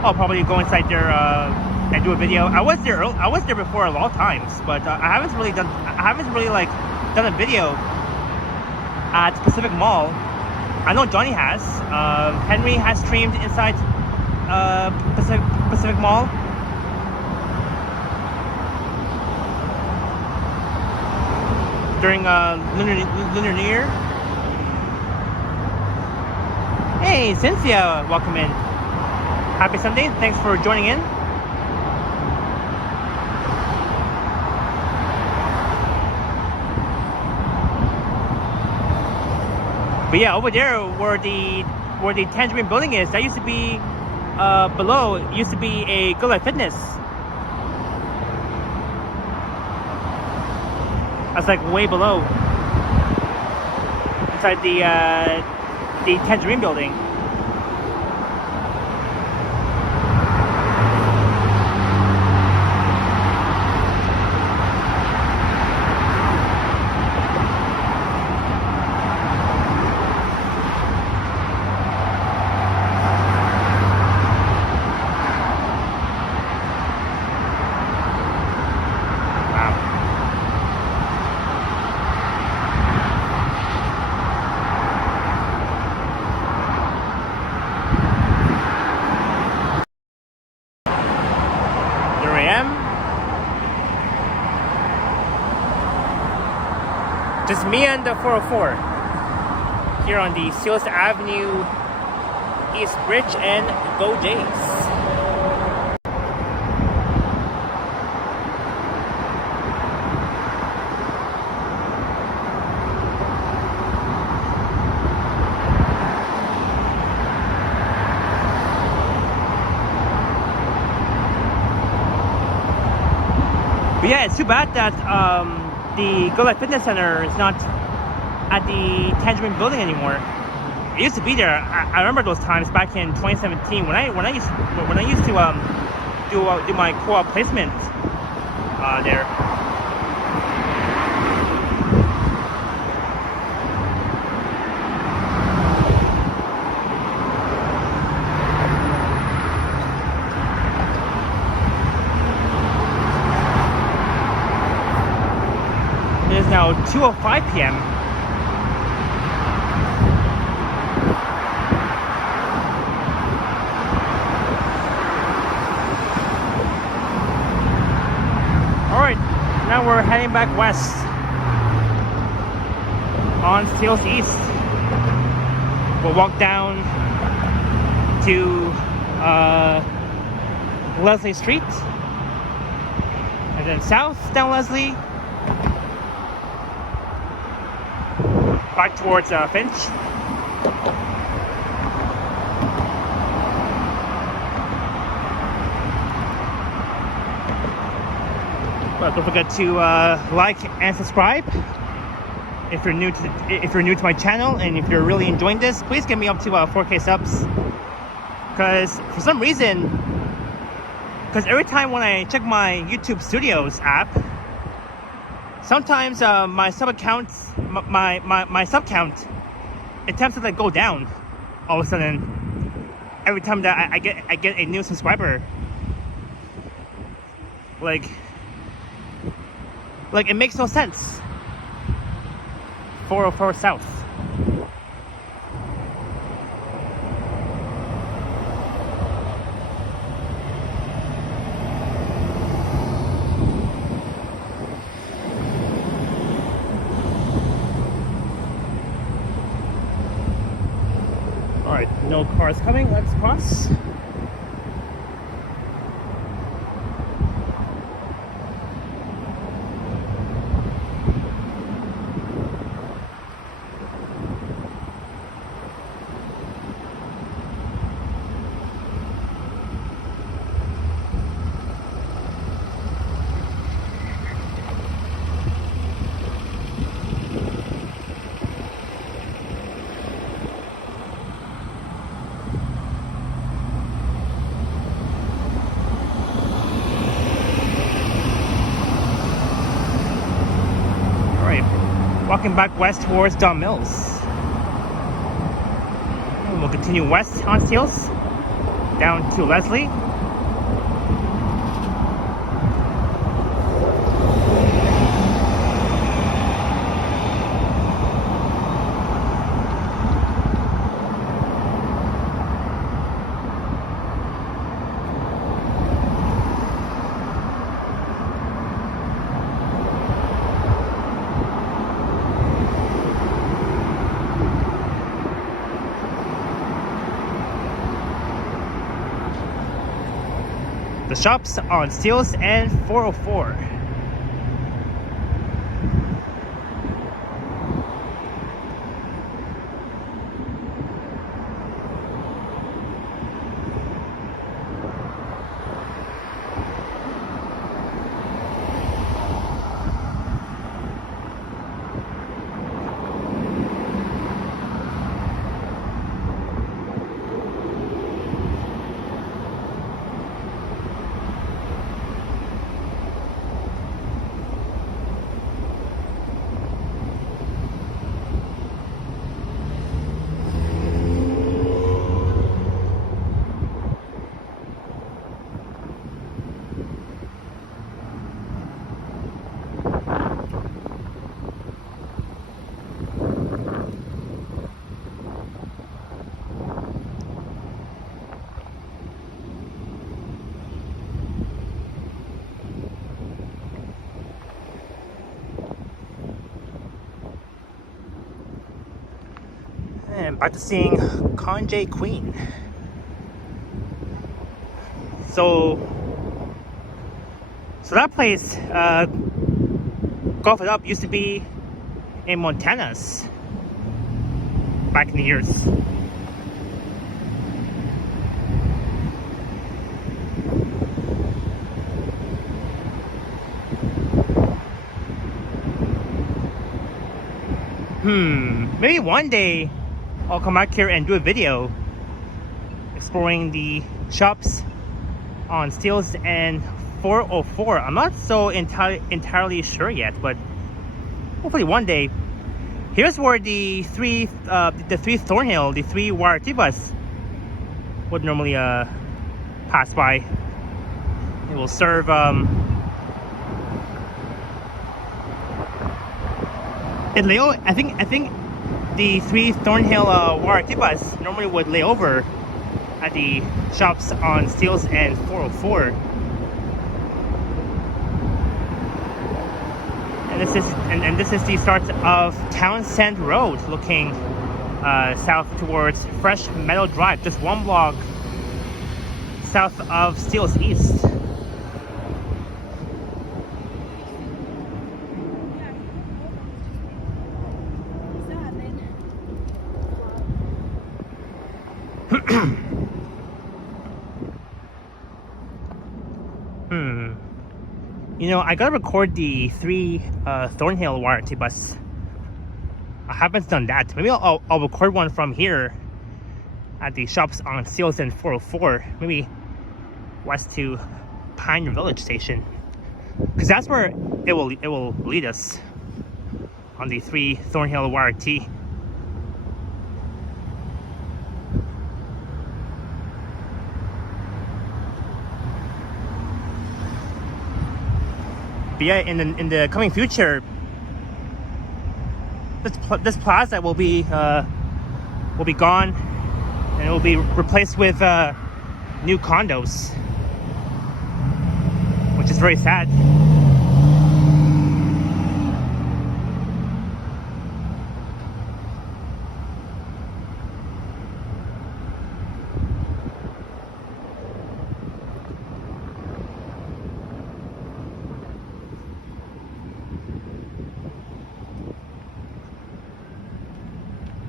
I'll probably go inside there and do a video. I was there before a lot of times, but I haven't really done a video at Pacific Mall. I know Johnny has. Henry has streamed inside Pacific Mall. During Lunar New Year. Hey, Cynthia, welcome in. Happy Sunday. Thanks for joining in. But yeah, over there where the Tangerine building is, that used to be below. It used to be a Good Life Fitness. That's like way below, inside the Tangerine building. Just me and the 404 here on the Seals Avenue East Bridge, and go JAYS. But yeah, it's too bad that the Good Life Fitness Center is not at the Tangerine building anymore. It used to be there. I remember those times back in 2017 when I used to do my co-op placement there. It is now 2:05 p.m. Alright, now we're heading back west on Seals East. We'll walk down to Leslie Street, and then south down Leslie, back towards Finch. But don't forget to like and subscribe if you're new to my channel, and if you're really enjoying this, please get me up to 4K subs. Because for some reason, every time when I check my YouTube Studios app, sometimes my sub count, it tends to like go down all of a sudden every time that I get a new subscriber. Like Like, it makes no sense. 404 South. Alright, no cars coming, let's cross. Walking back west towards Don Mills. And we'll continue west on Steeles, down to Leslie. The shops on Steeles and 404. And back to seeing Conjay Queen. So that place, Golf It Up, used to be in Montana's back in the years. Maybe one day I'll come back here and do a video exploring the shops on Steeles and 404. I'm not so entirely sure yet, but hopefully one day. Here's where the three Thornhill, the 3 YRT bus would normally pass by. It will serve I think the 3 Thornhill YRT bus normally would lay over at the shops on Steeles and 404. And this is the start of Townsend Road, looking south towards Fresh Meadow Drive, just one block south of Steeles East. You know, I gotta record the 3 Thornhill YRT bus. I haven't done that. Maybe I'll record one from here at the shops on Steeles and 404. Maybe west to Pine Village Station, because that's where it will lead us on the 3 Thornhill YRT. But yeah, in the coming future, this plaza will be gone, and it will be replaced with new condos, which is very sad.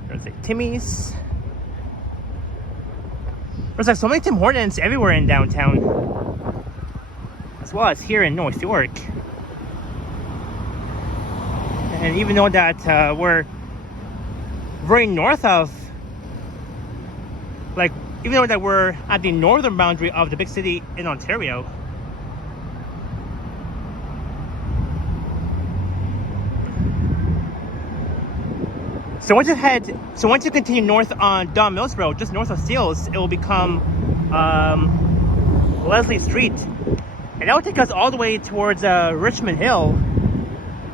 There's like Timmy's. There's like so many Tim Hortons everywhere in downtown, as well as here in North York. And even though that we're very north of, like, even though that we're at the northern boundary of the big city in Ontario, so once you continue north on Don Mills Road, just north of Steeles, it will become Leslie Street, and that will take us all the way towards Richmond Hill.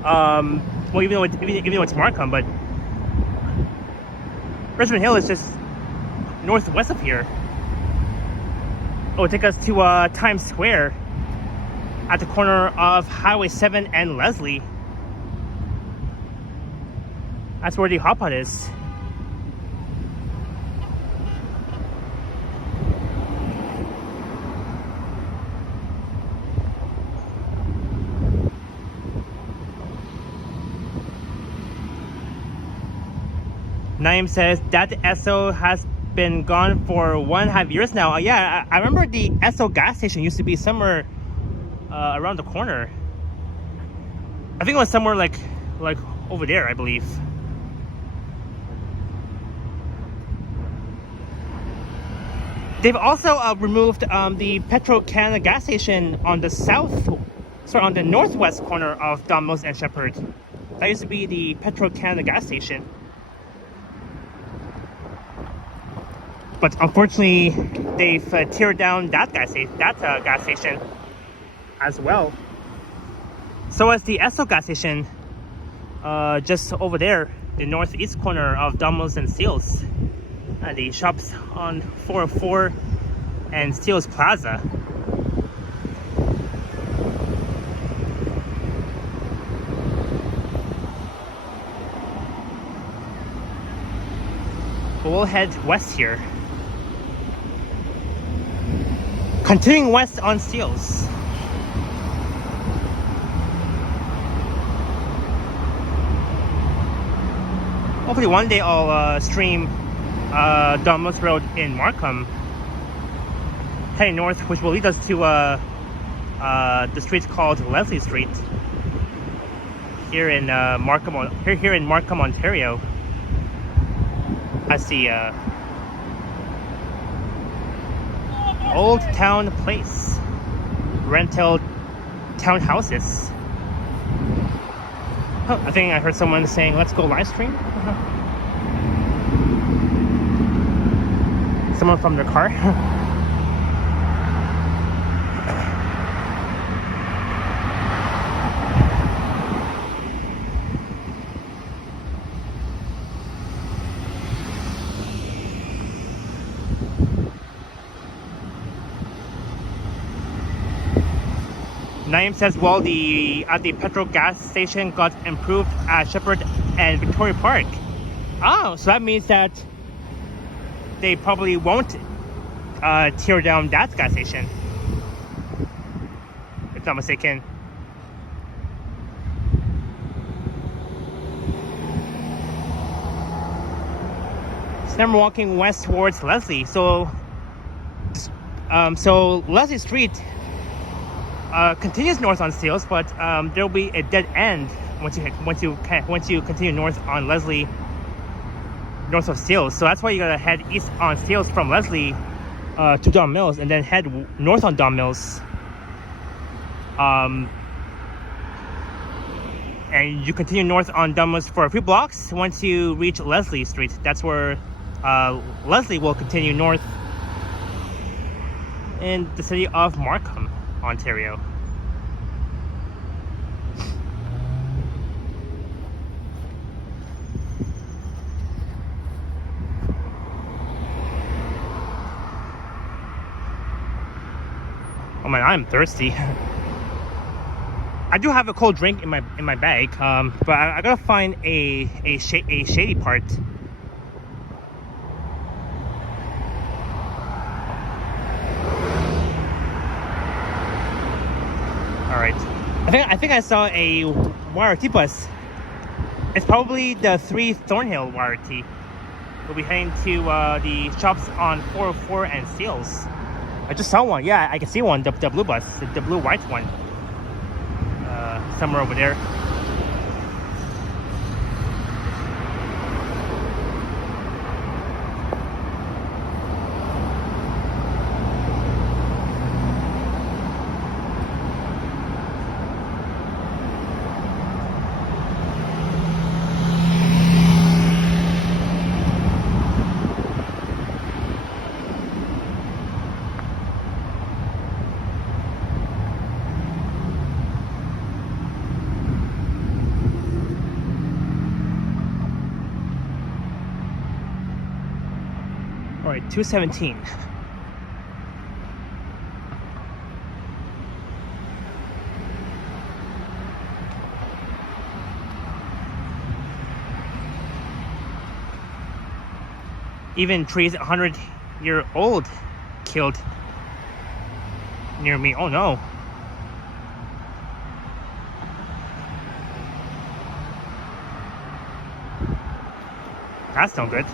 Well, even though it's Markham, but Richmond Hill is just northwest of here. It will take us to Times Square at the corner of Highway 7 and Leslie. That's where the hot pot is. Naeem says that Esso has been gone for 1.5 years now. Yeah, I remember the Esso gas station used to be somewhere around the corner. I think it was somewhere like over there, I believe. They've also removed the Petro Canada gas station on the northwest corner of Don Mills and Shepherd. That used to be the Petro Canada gas station. But unfortunately, they've teared down that gas station as well. So as the Esso gas station, just over there, the northeast corner of Don Mills and Steeles. The shops on 404 and Steeles Plaza. But we'll head west here. Continuing west on Steeles. Hopefully one day I'll stream Don Mills Road in Markham, heading north, which will lead us to the street called Leslie Street here in Markham, Ontario. That's the Old Town Place, rental townhouses. Oh, I think I heard someone saying, "Let's go live stream." Someone from their car. Naeem says, well, at the petrol gas station got improved at Shepherd and Victoria Park. Oh, so that means that they probably won't tear down that gas station, if I'm not mistaken. So then we're walking west towards Leslie. So Leslie Street continues north on Steeles, but there will be a dead end once you continue north on Leslie, north of Steeles. So that's why you gotta head east on Steeles from Leslie to Don Mills, and then head north on Don Mills. And you continue north on Don Mills for a few blocks. Once you reach Leslie Street, that's where Leslie will continue north in the city of Markham, Ontario. Oh man, I'm thirsty. I do have a cold drink in my bag, but I gotta find a shady part. All right, I think I saw a YRT bus. It's probably the 3 Thornhill YRT. We'll be heading to the shops on 404 and Steeles. I just saw one. Yeah, I can see one. The blue bus, the blue white one, somewhere over there. All right, 217. Even trees 100-year-old killed near me. Oh no. That's no good.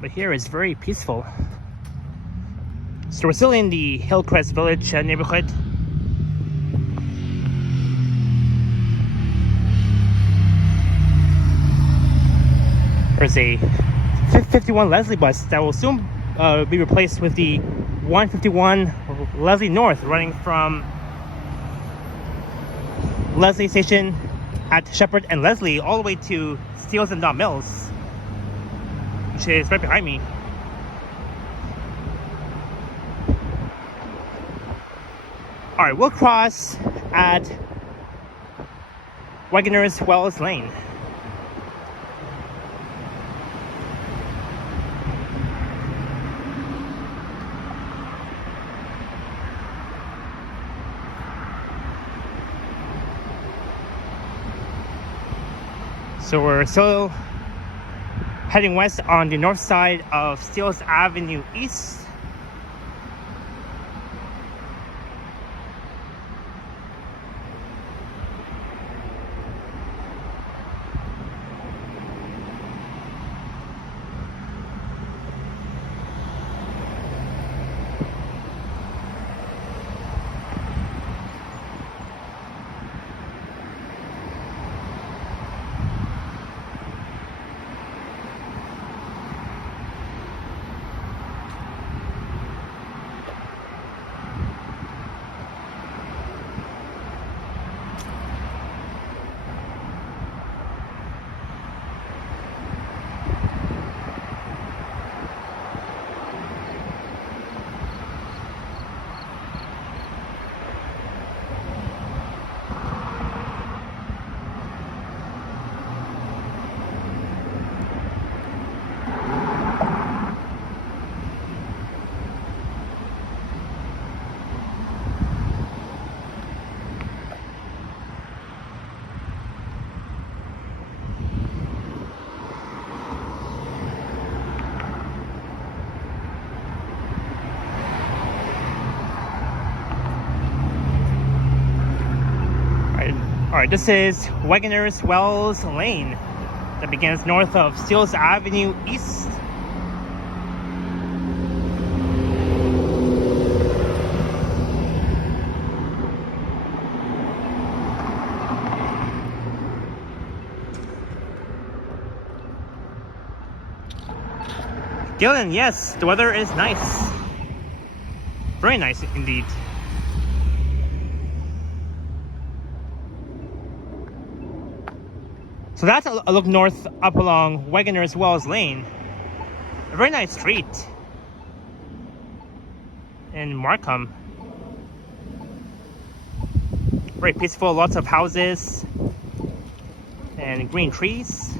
But here is very peaceful. So we're still in the Hillcrest Village neighborhood. There's a 51 Leslie bus that will soon be replaced with the 151 Leslie North, running from Leslie Station at Shepherd and Leslie all the way to Steeles and Don Mills, which is right behind me. All right, we'll cross at Wagoner's Wells Lane. So we're still heading west on the north side of Steeles Avenue East. Alright, this is Wagoner's Wells Lane that begins north of Steeles Avenue East. Dylan, yes, the weather is nice. Very nice indeed. So that's a look north up along Wagoner's Wells Lane. A very nice street. in Markham. Very peaceful, lots of houses and green trees.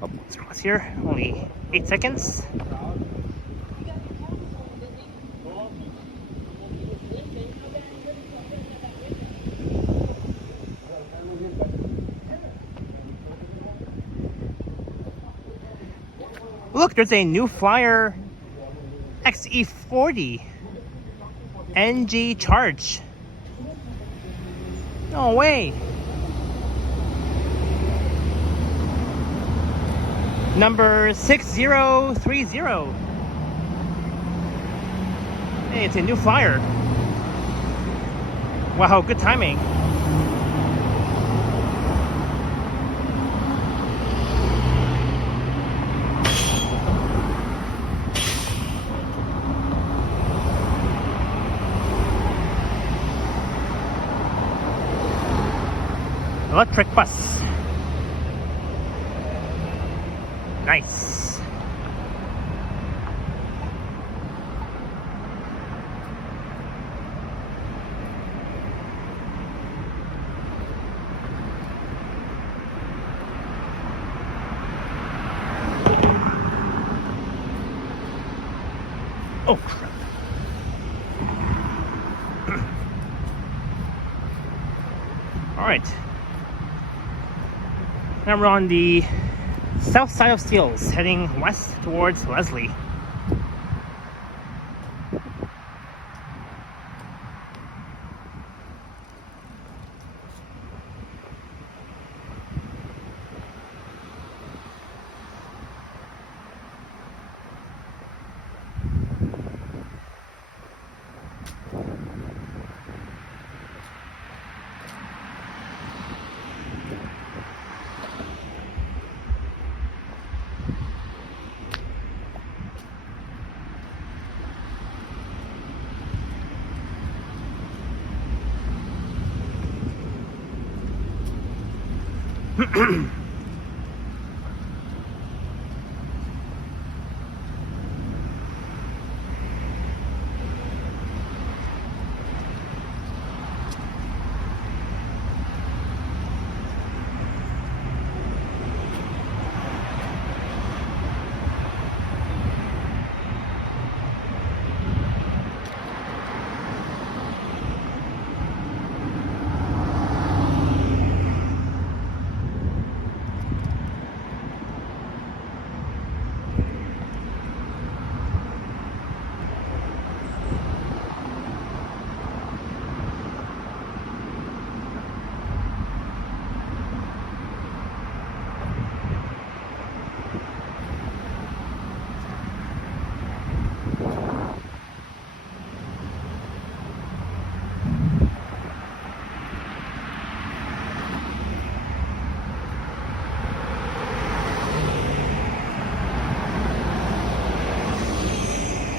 Oh, let's cross here. Only 8 seconds. Look, there's a new Flyer XE40 NG Charge. No way. Number 6030. Hey, it's a new Flyer. Wow, good timing. Electric bus. Nice. Oh crap. All right. Now we're on the south side of Steeles, heading west towards Leslie.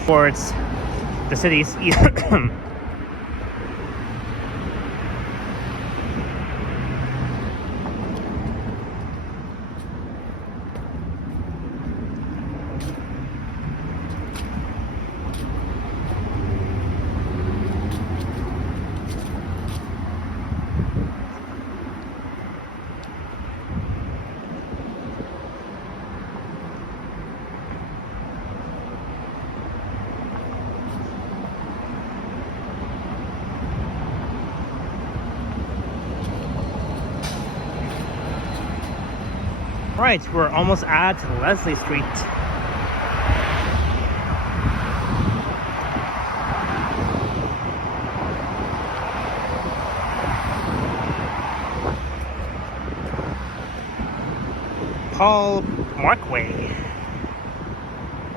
Towards the city's Right, we're almost at Leslie Street. Paul Markway.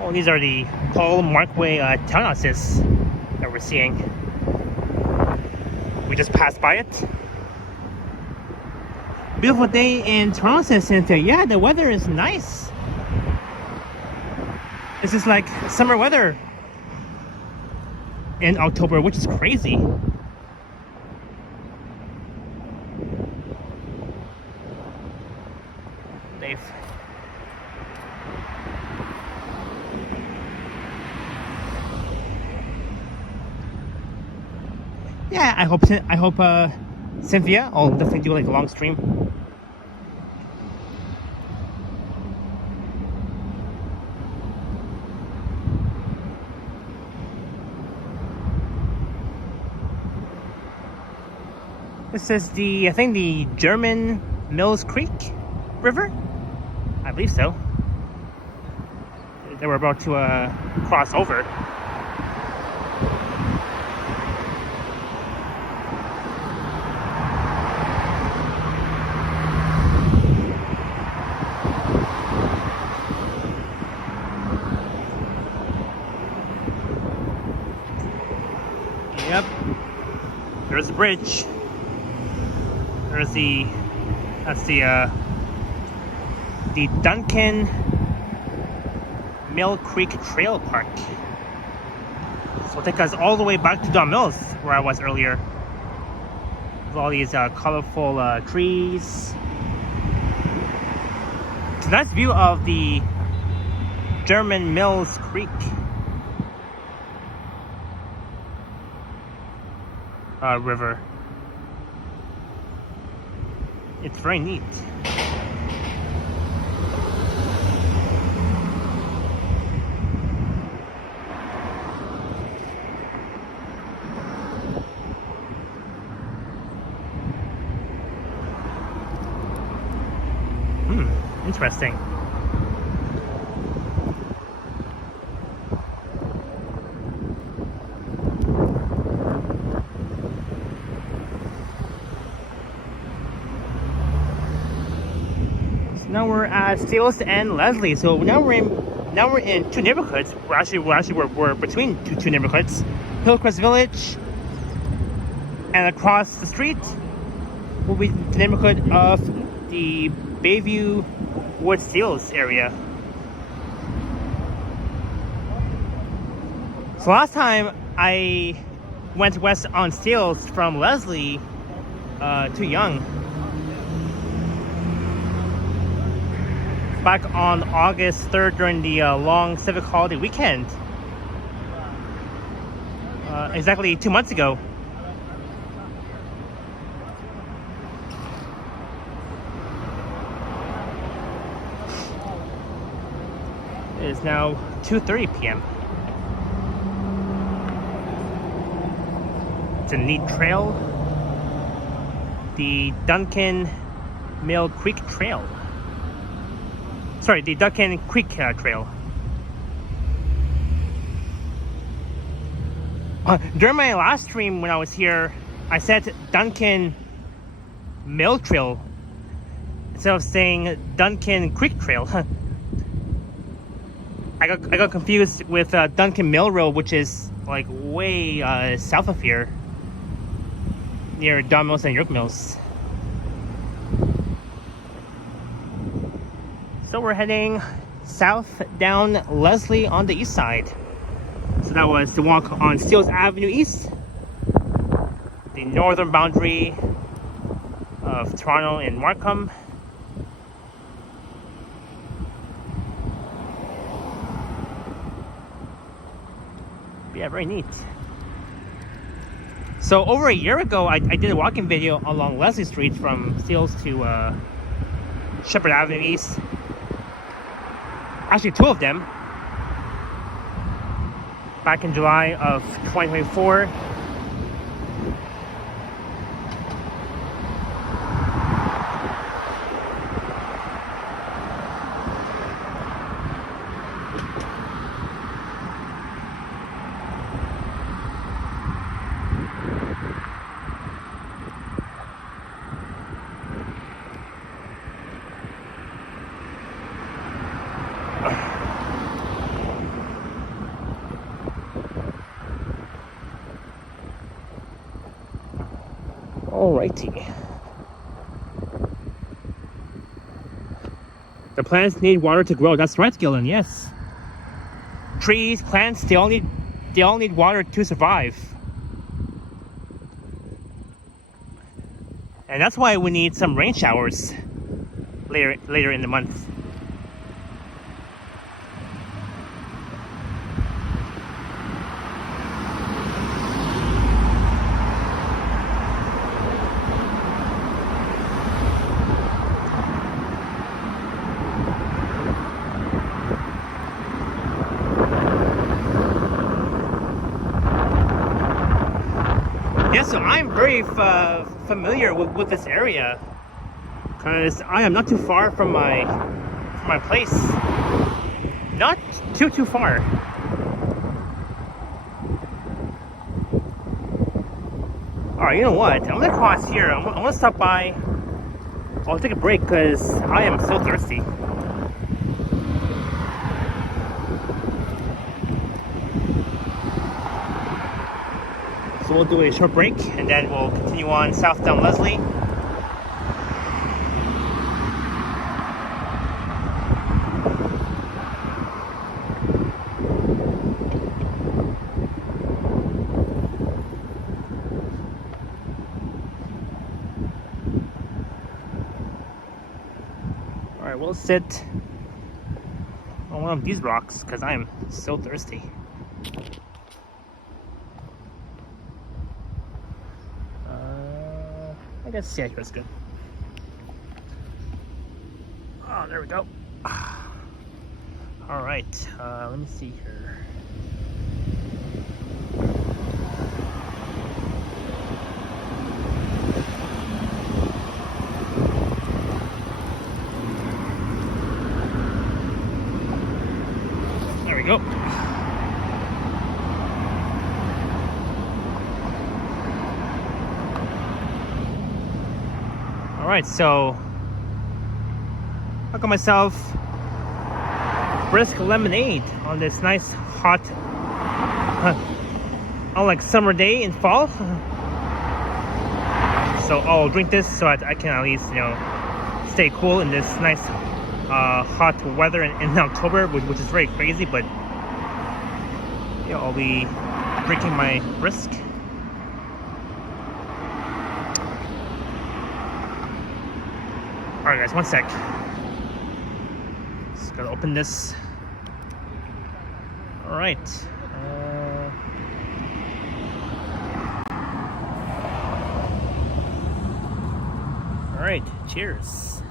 Oh, these are the Paul Markway townhouses that we're seeing. We just passed by it. Beautiful day in Toronto, says Cynthia. Yeah, the weather is nice. This is like summer weather in October, which is crazy. Dave. yeah, I hope Cynthia, I'll definitely do like a long stream. This is I think the German Mills Creek River? I believe so. They were about to cross over. Yep. There's the bridge. There's that's the Duncan Mill Creek Trail Park. So it'll take us all the way back to Don Mills, where I was earlier. With all these colorful trees. It's a nice view of the German Mills Creek. River. It's very neat. Interesting. Now we're at Steeles and Leslie. So now we're in two neighborhoods. We're between two neighborhoods, Hillcrest Village, and across the street will be the neighborhood of the Bayview Wood Steeles area. So last time I went west on Steeles from Leslie to Young. Back on August 3rd during the long civic holiday weekend. Exactly 2 months ago. It is now 2:30 p.m. It's a neat trail. The Duncan Mill Creek Trail. Sorry, the Duncan Creek Trail. During my last stream when I was here, I said Duncan Mill Trail instead of saying Duncan Creek Trail. I got confused with Duncan Mill Road, which is like way south of here, near Don Mills and York Mills. So we're heading south down Leslie on the east side. So that was the walk on Steeles Avenue East, the northern boundary of Toronto and Markham. Yeah, very neat. So over a year ago, I did a walking video along Leslie Street from Steeles to Shepherd Avenue East. Actually, two of them. Back in July of 2024. Alrighty. The plants need water to grow. That's right, Gillen. Yes. Trees, plants, they all need water to survive. And that's why we need some rain showers later in the month. Yeah, so I'm very familiar with this area because I am not too far from my place. Not too far. Alright, you know what? I'm gonna cross here. I'm gonna stop by. I'll take a break because I am so thirsty. So we'll do a short break and then we'll continue on south down Leslie. Alright, we'll sit on one of these rocks because I am so thirsty. I guess, yeah, that's good. Oh, there we go. All right, let me see here. There we go. All right, so I got myself brisk lemonade on this nice hot, unlike summer day in fall. So I'll drink this so I can at least, you know, stay cool in this nice hot weather in October, which is very crazy. But yeah, I'll be drinking my brisk. Alright guys, one sec. Just gotta open this. Alright. Alright, cheers.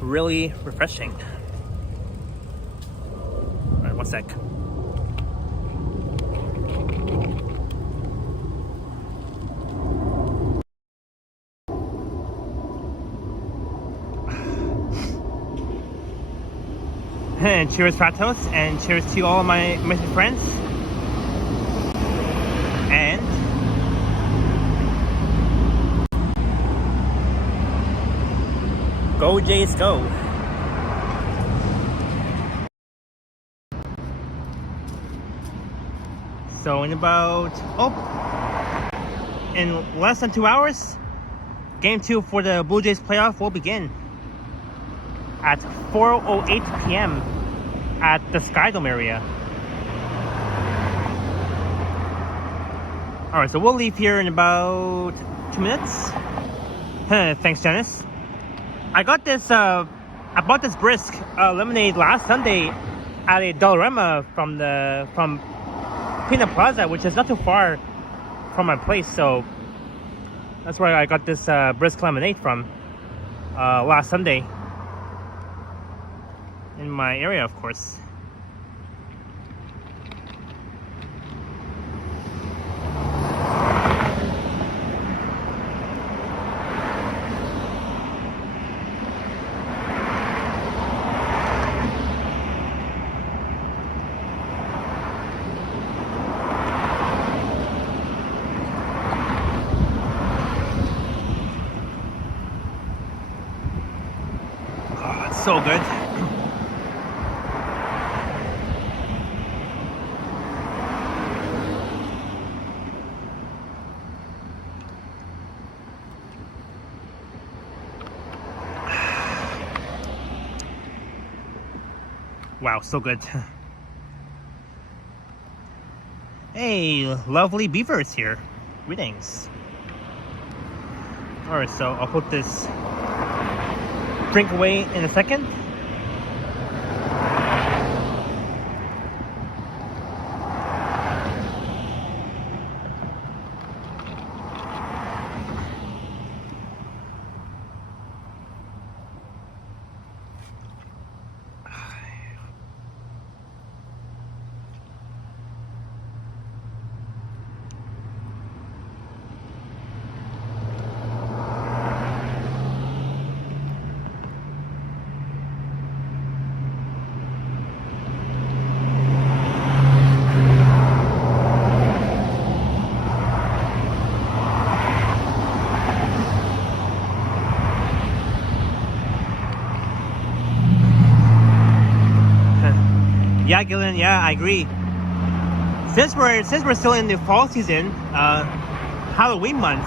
Really refreshing. Alright, one sec. And cheers, Pratos, and cheers to all of my friends. And go Jays, go! So in in less than 2 hours, Game 2 for the Blue Jays playoff will begin at 4:08 p.m. at the Skydome area. Alright, so we'll leave here in about 2 minutes. Thanks, Janice. I bought this brisk lemonade last Sunday at a Dollarama from Pina Plaza, which is not too far from my place, so that's where I got this brisk lemonade from last Sunday. In my area, of course. Oh, it's so good. Wow, so good. Hey, lovely beavers here. Greetings. Alright, so I'll put this drink away in a second. Yeah, Gillian. Yeah, I agree. Since we're still in the fall season, Halloween month,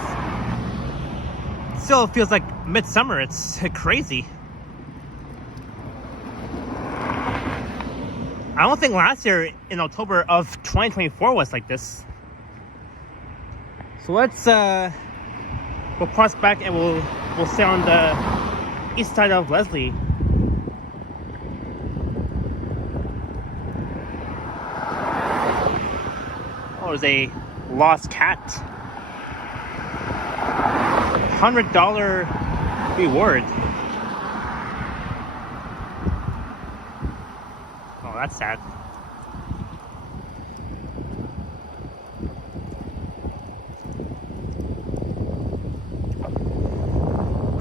it still feels like midsummer. It's crazy. I don't think last year in October of 2024 was like this. So let's we'll cross back and we'll stay on the east side of Leslie. Oh, there's a lost cat. $100 reward. Oh, that's sad.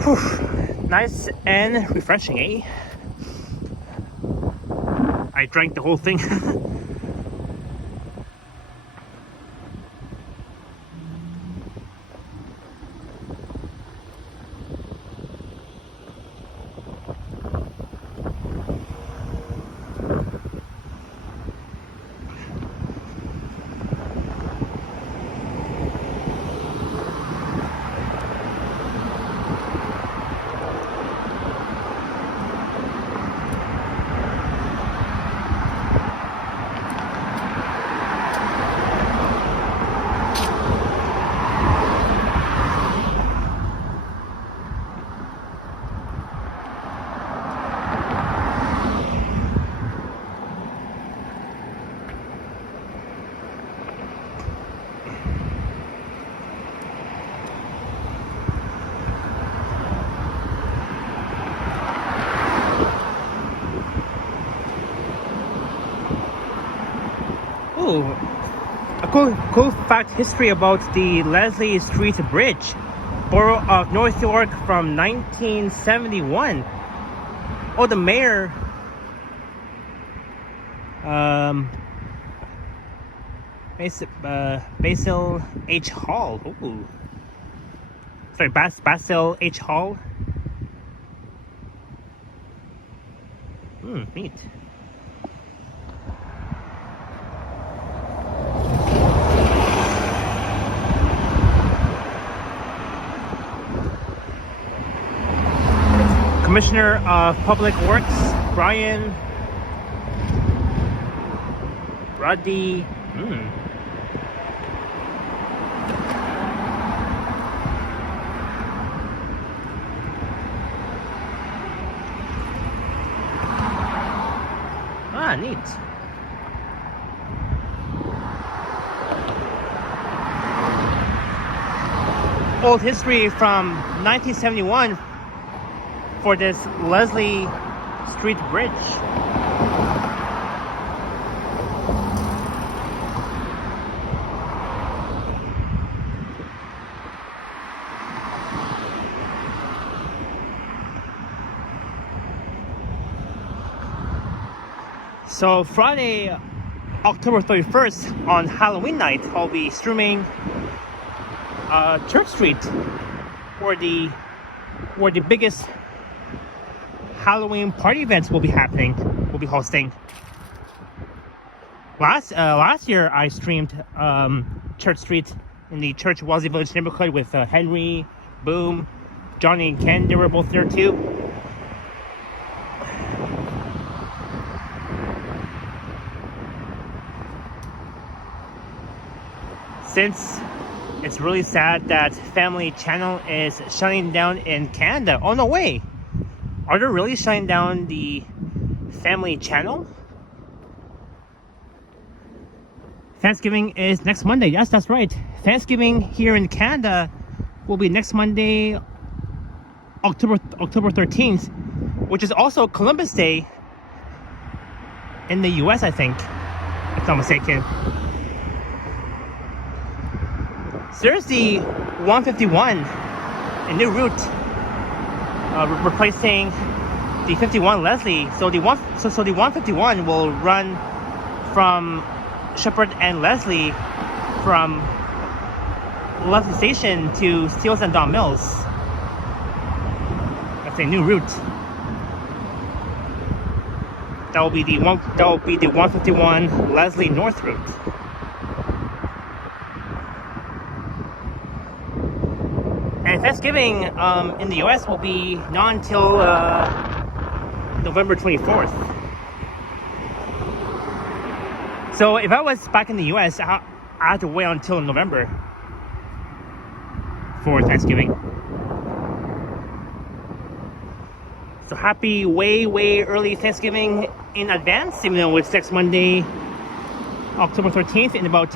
Whew. Nice and refreshing, eh? I drank the whole thing. Ooh, a cool fact history about the Leslie Street Bridge, Borough of North York from 1971. Oh, the mayor, Basil H. Hall. Ooh. Sorry, Basil H. Hall. Neat. Commissioner of Public Works, Brian Ruddy. Ah, neat. Old history from 1971 for this Leslie Street Bridge. So Friday, October 31st on Halloween night, I'll be streaming Church Street, where the biggest Halloween party events will be happening. We'll be hosting. Last year I streamed Church Street in the Church Westbound Village neighborhood with Henry, Boom, Johnny, and Ken. They were both there too. Since it's really sad that Family Channel is shutting down in Canada. Oh, no way! Are they really shutting down the Family Channel? Thanksgiving is next Monday. Yes, that's right. Thanksgiving here in Canada will be next Monday, October 13th, which is also Columbus Day in the US, I think, if I'm not mistaken. Seriously, 151, a new route, replacing the 51 Leslie. So the 151 will run from Shepherd and Leslie, from Leslie Station to Steeles and Don Mills. That's a new route That will be the 151 Leslie North route. And Thanksgiving in the US will be not until November 24th. So if I was back in the US, I had to wait until November for Thanksgiving. So happy way early Thanksgiving in advance, even though it's next Monday, October 13th, in about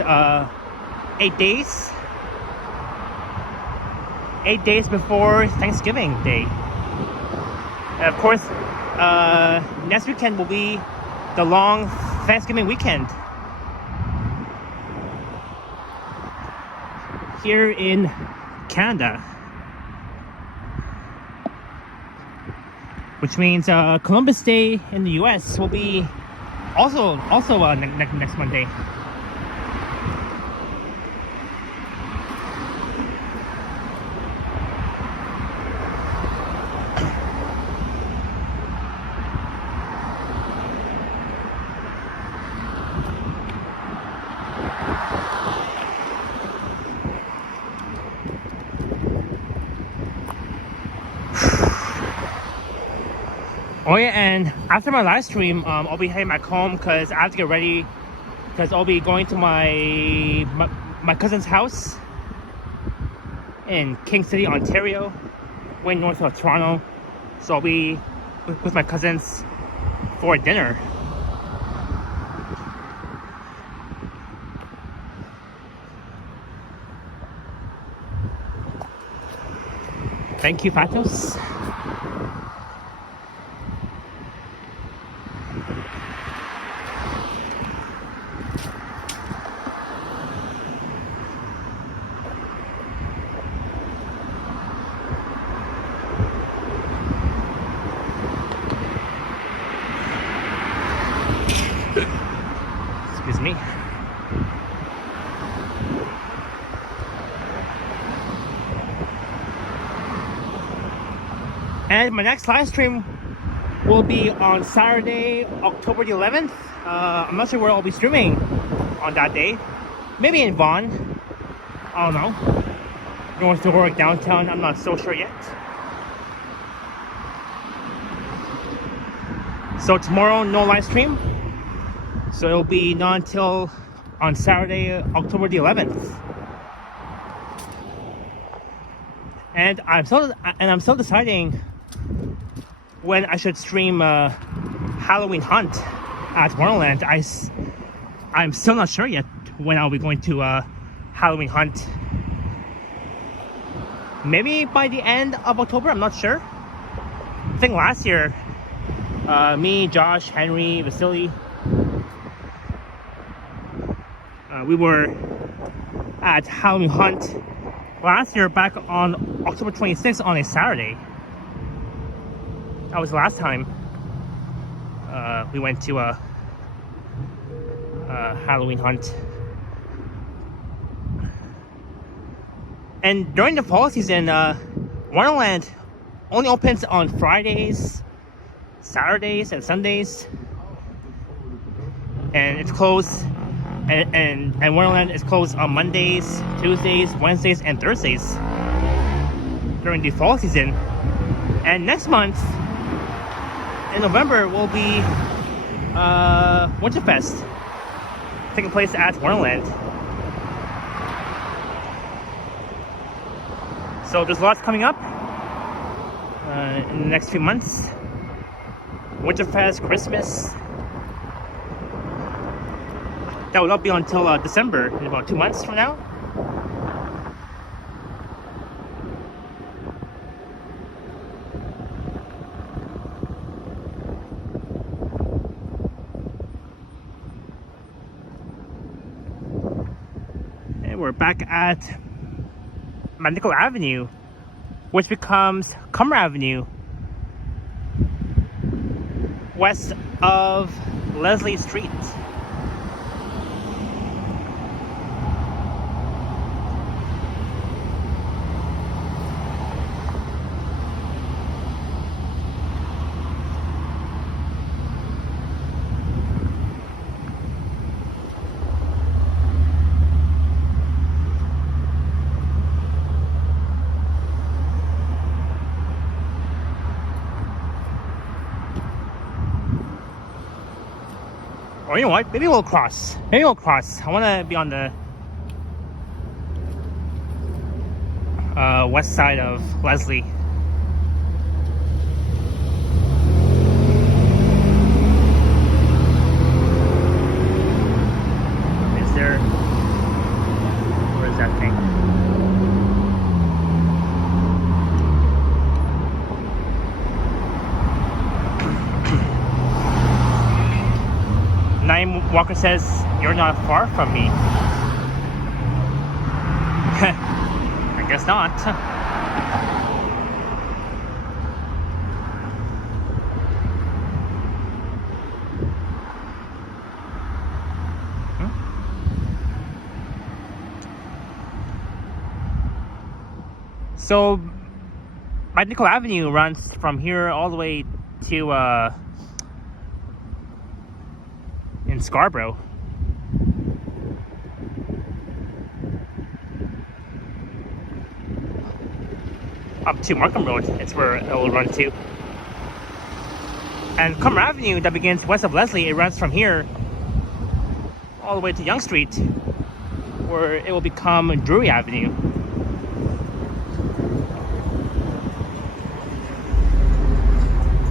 8 days. 8 days before Thanksgiving Day. And of course, next weekend will be the long Thanksgiving weekend here in Canada, which means Columbus Day in the US will be also next Monday. Oh yeah, and after my live stream, I'll be heading back home because I have to get ready, because I'll be going to my cousin's house in King City, Ontario, way north of Toronto. So I'll be with my cousins for dinner. Thank you, Fatos. Excuse me. And my next live stream will be on Saturday, October the 11th. I'm not sure where I'll be streaming on that day. Maybe in Vaughan. I don't know. North or downtown, I'm not so sure yet. So tomorrow, no live stream. So it'll be not until on Saturday, October the 11th. And I'm still deciding when I should stream Halloween Hunt at Wonderland. I'm still not sure yet when I'll be going to Halloween Hunt. Maybe by the end of October, I'm not sure. I think last year, me, Josh, Henry, Vasily, we were at Halloween Hunt last year back on October 26th on a Saturday. That was the last time we went to a Halloween Hunt. And during the fall season, Wonderland only opens on Fridays, Saturdays, and Sundays. And it's closed. And Wonderland is closed on Mondays, Tuesdays, Wednesdays, and Thursdays during the fall season. And next month, in November, will be Winterfest taking place at Wonderland. So there's lots coming up in the next few months. Winterfest, Christmas. That will not be until December, in about 2 months from now. And we're back at Manical Avenue, which becomes Cummer Avenue, west of Leslie Street. Or you know what? Maybe we'll cross. Maybe we'll cross. I want to be on the west side of Leslie. Is there? Where is that thing? Naim Walker says, "You're not far from me." I guess not. So, Nickel Avenue runs from here all the way to in Scarborough. Up to Markham Road, it's where it will run to. And Cumber Avenue that begins west of Leslie, it runs from here all the way to Yonge Street, where it will become Drury Avenue.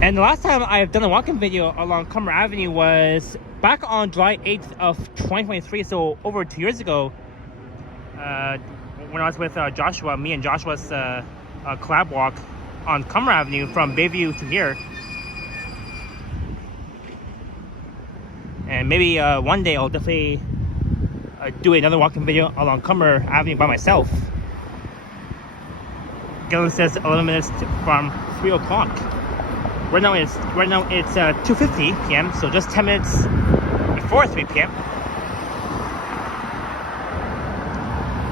And the last time I've done a walking video along Cumber Avenue was back on July 8th of 2023, so over 2 years ago, when I was with Joshua, me and Joshua's collab walk on Cumber Avenue from Bayview to here. And maybe one day I'll definitely do another walking video along Cumber Avenue by myself. Galen says 11 minutes from 3 o'clock. Right now it's 2:50 p.m. So just 10 minutes before 3 p.m.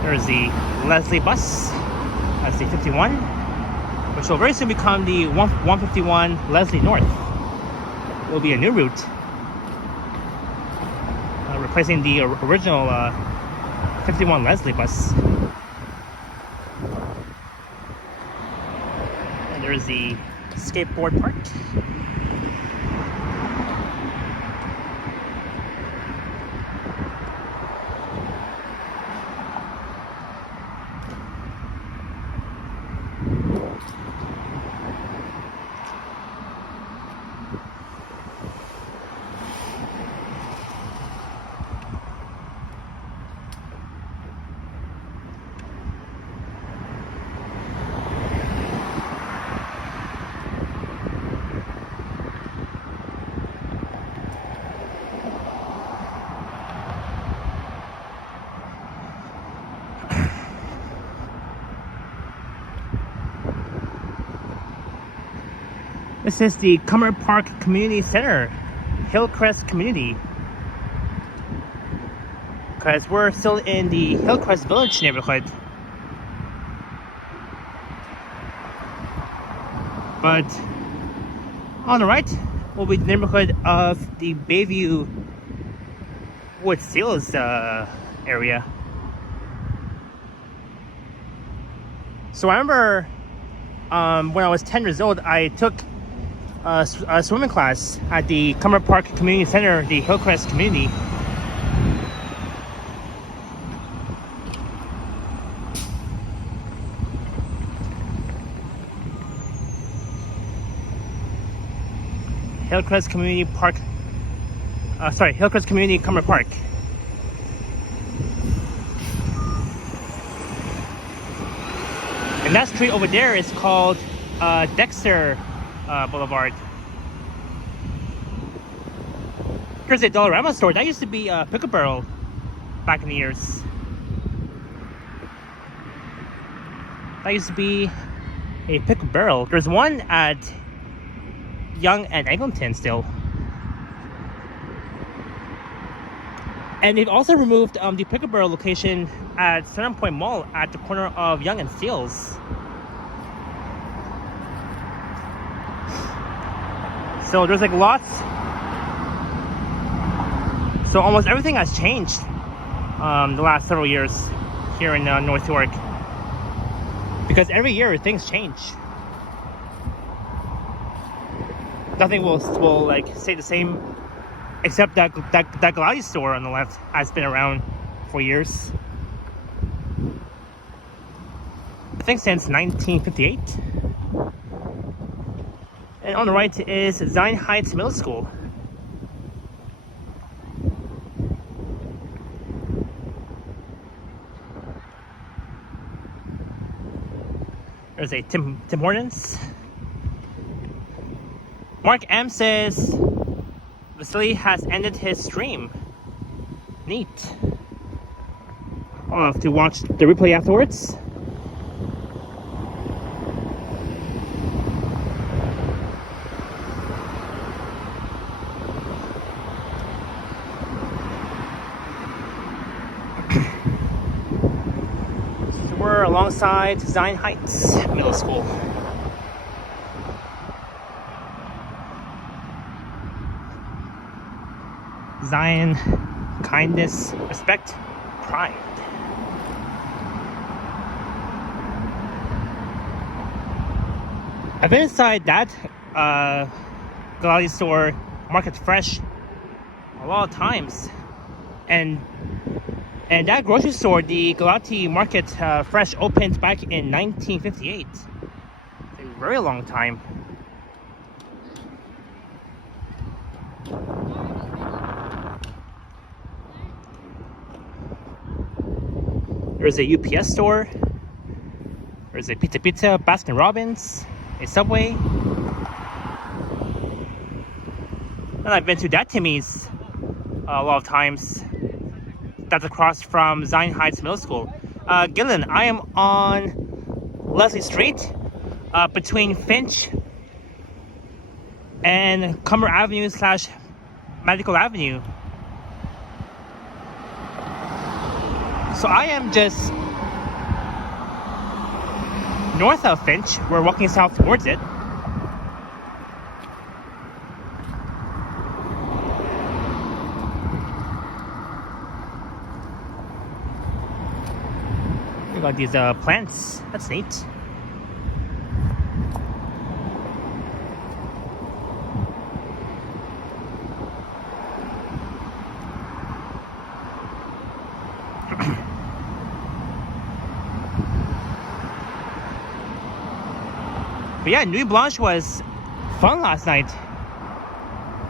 There's the Leslie bus. That's the 51, which will very soon become the 151 Leslie North. It will be a new route, replacing the original 51 Leslie bus. And there's the skateboard park. This is the Cumber Park Community Center, Hillcrest Community. Because we're still in the Hillcrest Village neighborhood. But on the right will be the neighborhood of the Bayview Wood Steels area. So I remember when I was 10 years old, I took a swimming class at the Cumber Park Community Center, the Hillcrest Community. Hillcrest Community Park. Hillcrest Community Cumber Park. And that street over there is called Dexter Boulevard. Here's a Dollarama store. That used to be a Pickle Barrel back in the years. That used to be a Pickle Barrel. There's one at Yonge and Eglinton still. And they've also removed the Pickle Barrel location at Center Point Mall at the corner of Yonge and Steeles. So there's like lots. So almost everything has changed the last several years here in North York. Because every year things change. Nothing will like stay the same Except that Galati store on the left has been around for years. I think since 1958. And on the right is Zion Heights Middle School. There's a Tim Hortons. Mark M says Vasily has ended his stream. Neat. I'll have to watch the replay afterwards. So we're alongside Zion Heights Middle School. Zion, kindness, respect, pride. I've been inside that Galati store, Market Fresh, a lot of times, and that grocery store, the Galati Market Fresh, opened back in 1958. It's a very long time. There's a UPS store. There's a Pizza, Baskin Robbins, a Subway. And I've been to that Timmy's a lot of times. That's across from Zion Heights Middle School. Gillen, I am on Leslie Street, between Finch and Cumber Avenue / Medical Avenue. So I am just north of Finch. We're walking south towards it. We got these plants. That's neat. But yeah, Nuit Blanche was fun last night.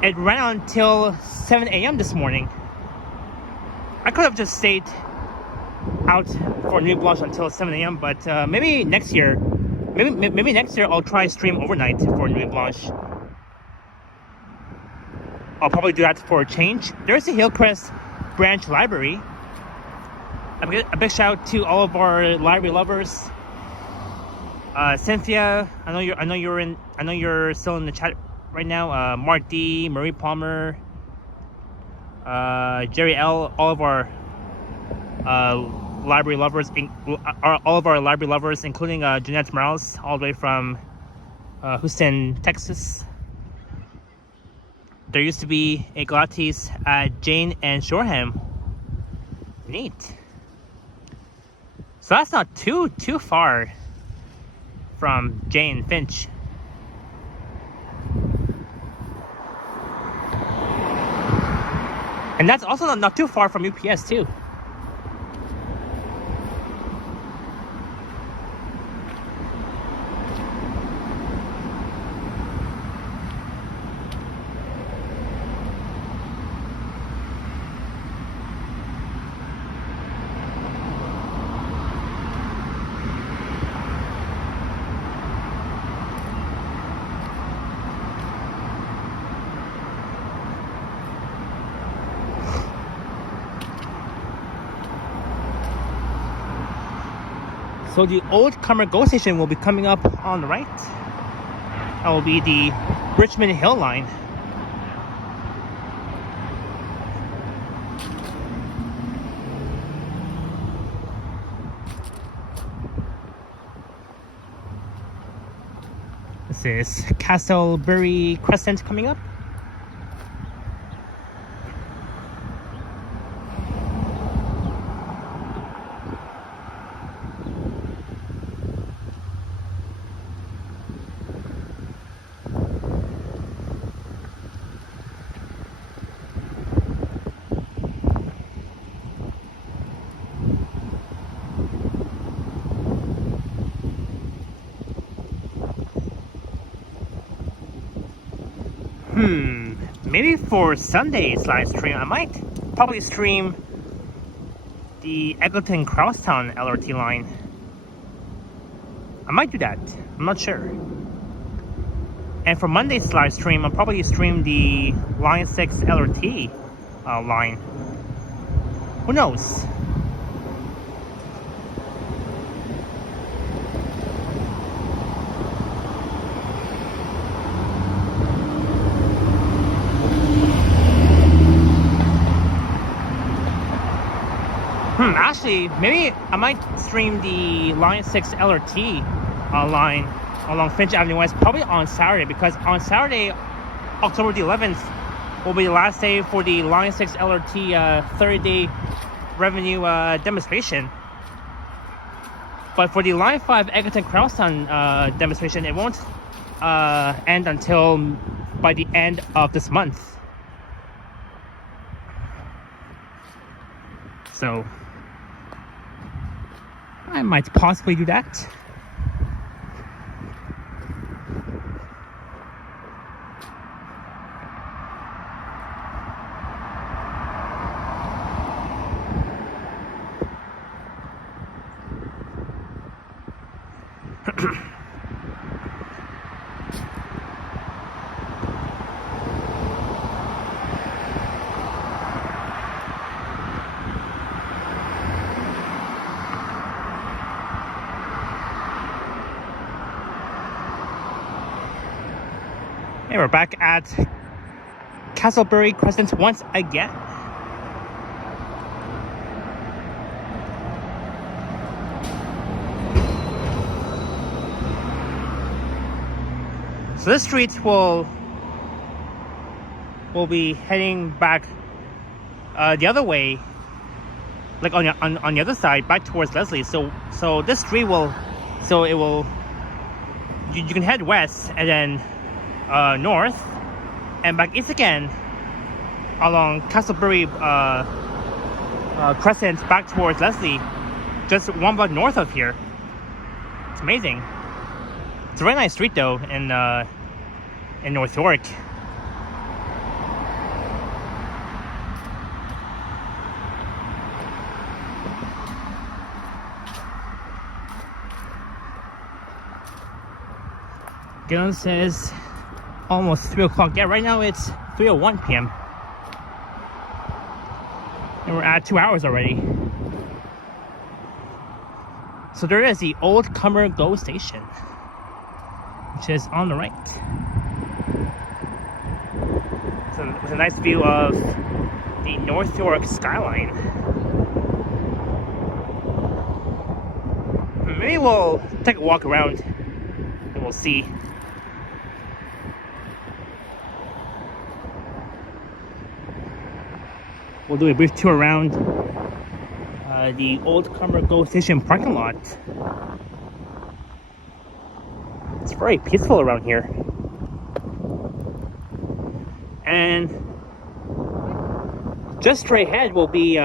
It ran until 7 a.m. this morning. I could have just stayed out for Nuit Blanche until 7 a.m. But maybe next year, maybe next year I'll try stream overnight for Nuit Blanche. I'll probably do that for a change. There's a Hillcrest branch library. A big shout out to all of our library lovers. Cynthia, I know you're still in the chat right now. Mark D, Marie Palmer, Jerry L, all of our library lovers, including Jeanette Morales, all the way from Houston, Texas. There used to be a Galati's at Jane and Shoreham. Neat. So that's not too far from Jane Finch. And that's also not too far from UPS too. So the old Cumber GO station will be coming up on the right. That will be the Richmond Hill line. This is Castleberry Crescent coming up. Maybe for Sunday's live stream, I might probably stream the Eggleton Crosstown LRT line. I might do that. I'm not sure. And for Monday's live stream, I'll probably stream the Line 6 LRT line. Who knows? Actually, maybe I might stream the Line 6 LRT line along Finch Avenue West probably on Saturday, because on Saturday, October the 11th, will be the last day for the Line 6 LRT 30-day revenue demonstration. But for the Line 5 Egerton Crosstown demonstration, it won't end until by the end of this month. So I might possibly do that. Hey, we're back at Castleberry Crescent once again. So this street will be heading back the other way, like on the other side, back towards Leslie. So this street will, you can head west and then north and back east again along Castleberry Crescent back towards Leslie, just one block north of here. It's amazing. It's a very nice street though in North York. Galen says almost 3 o'clock. Yeah, right now it's 3:01 p.m. and we're at 2 hours already. So there is the Old Comer Go Station, which is on the right. So with a nice view of the North York skyline. Maybe we'll take a walk around and we'll see. We'll do a brief tour around the Old Comer Go Station parking lot. It's very peaceful around here. And just straight ahead will be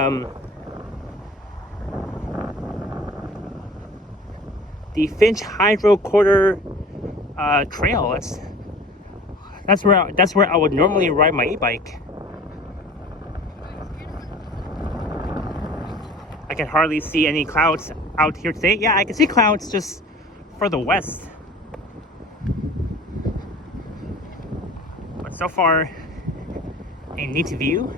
the Finch Hydro Quarter Trail. That's where I would normally ride my e-bike. I can hardly see any clouds out here today. Yeah, I can see clouds just further west. But so far, a neat view.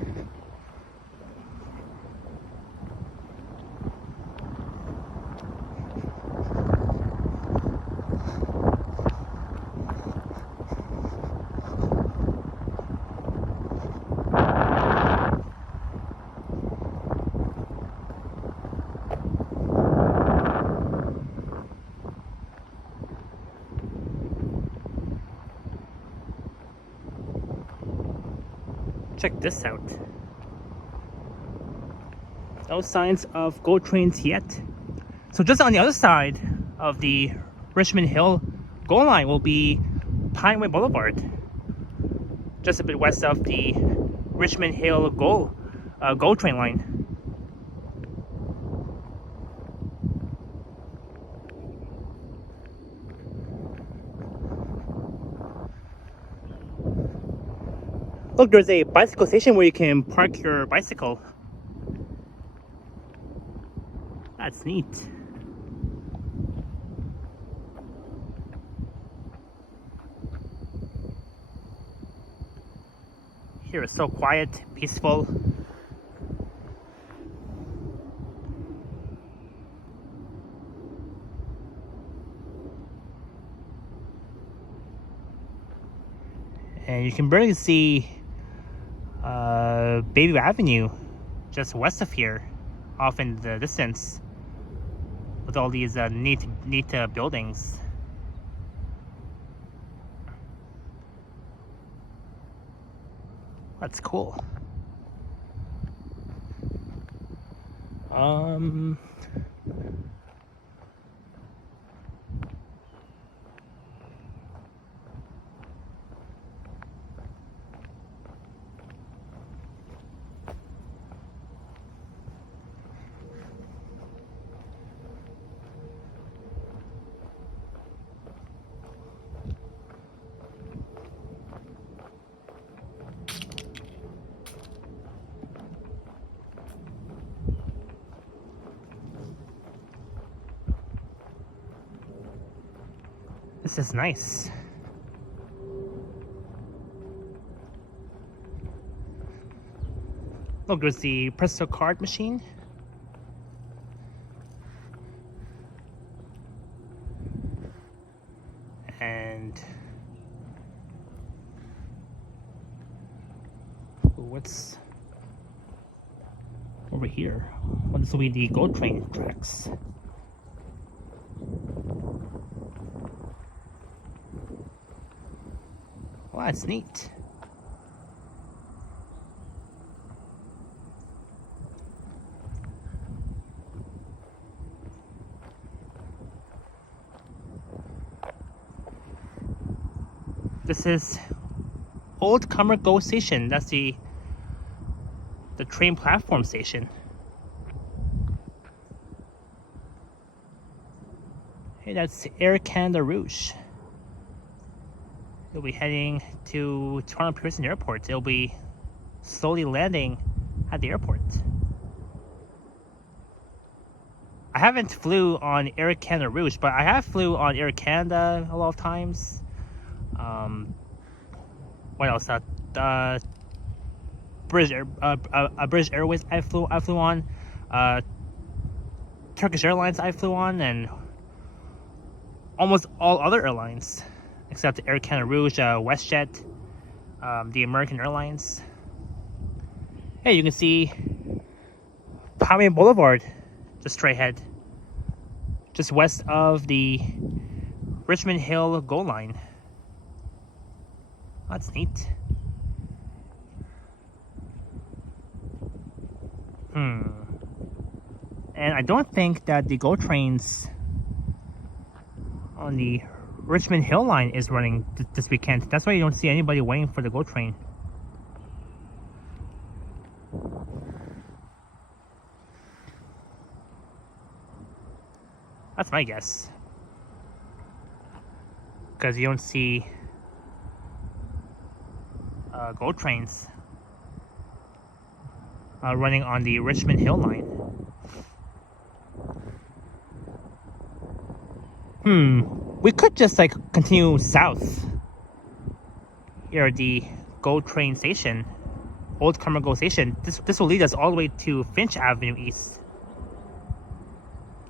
Check this out. No signs of GO trains yet. So just on the other side of the Richmond Hill GO line will be Pineway Boulevard, just a bit west of the Richmond Hill GO train line. Look, there's a bicycle station where you can park your bicycle. That's neat. Here is so quiet, peaceful. And you can barely see Bayview Avenue just west of here, off in the distance, with all these neat buildings. That's cool. This is nice. Look, there's the Presto card machine. And what's over here? Well, this will be the GO train tracks. Well, that's neat. This is Old Comer GO Station. That's the train platform station. Hey, that's Air Canada Rouge. It'll be heading to Toronto Pearson Airport. It'll be slowly landing at the airport. I haven't flew on Air Canada Rouge, but I have flew on Air Canada a lot of times. What else? British Airways I flew on. Turkish Airlines I flew on, and almost all other airlines except Air Canada Rouge, WestJet, the American Airlines. Hey, you can see Palmy Boulevard just straight ahead, just west of the Richmond Hill GO line. That's neat. And I don't think that the GO trains on the Richmond Hill line is running this weekend. That's why you don't see anybody waiting for the GO train. That's my guess. Because you don't see GO trains running on the Richmond Hill line. We could just like continue south here at the GO train station, Old Comer GO station. This will lead us all the way to Finch Avenue East.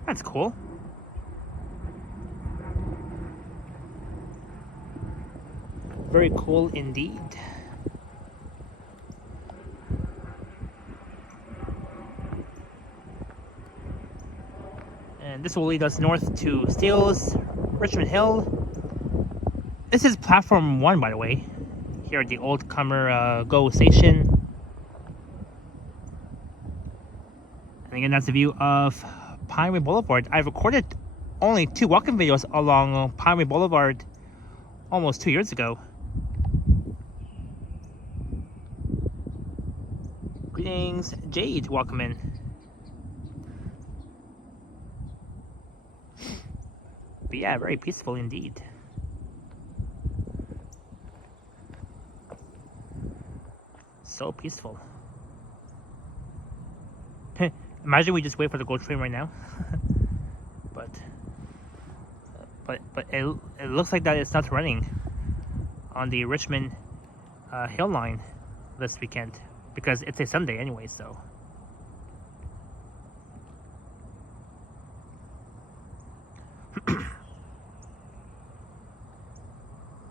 That's cool. Very cool indeed. And this will lead us north to Steeles, Richmond Hill. This is platform 1, by the way, here at the Old Comer GO station. And again, that's the view of Pineway Boulevard. I've recorded only 2 walking videos along Pineway Boulevard almost 2 years ago. Greetings, Jade, welcome in. But yeah, very peaceful indeed. so peaceful. Imagine we just wait for the GO train right now. but it looks like that it's not running on the Richmond Hill line this weekend because it's a Sunday anyway, so.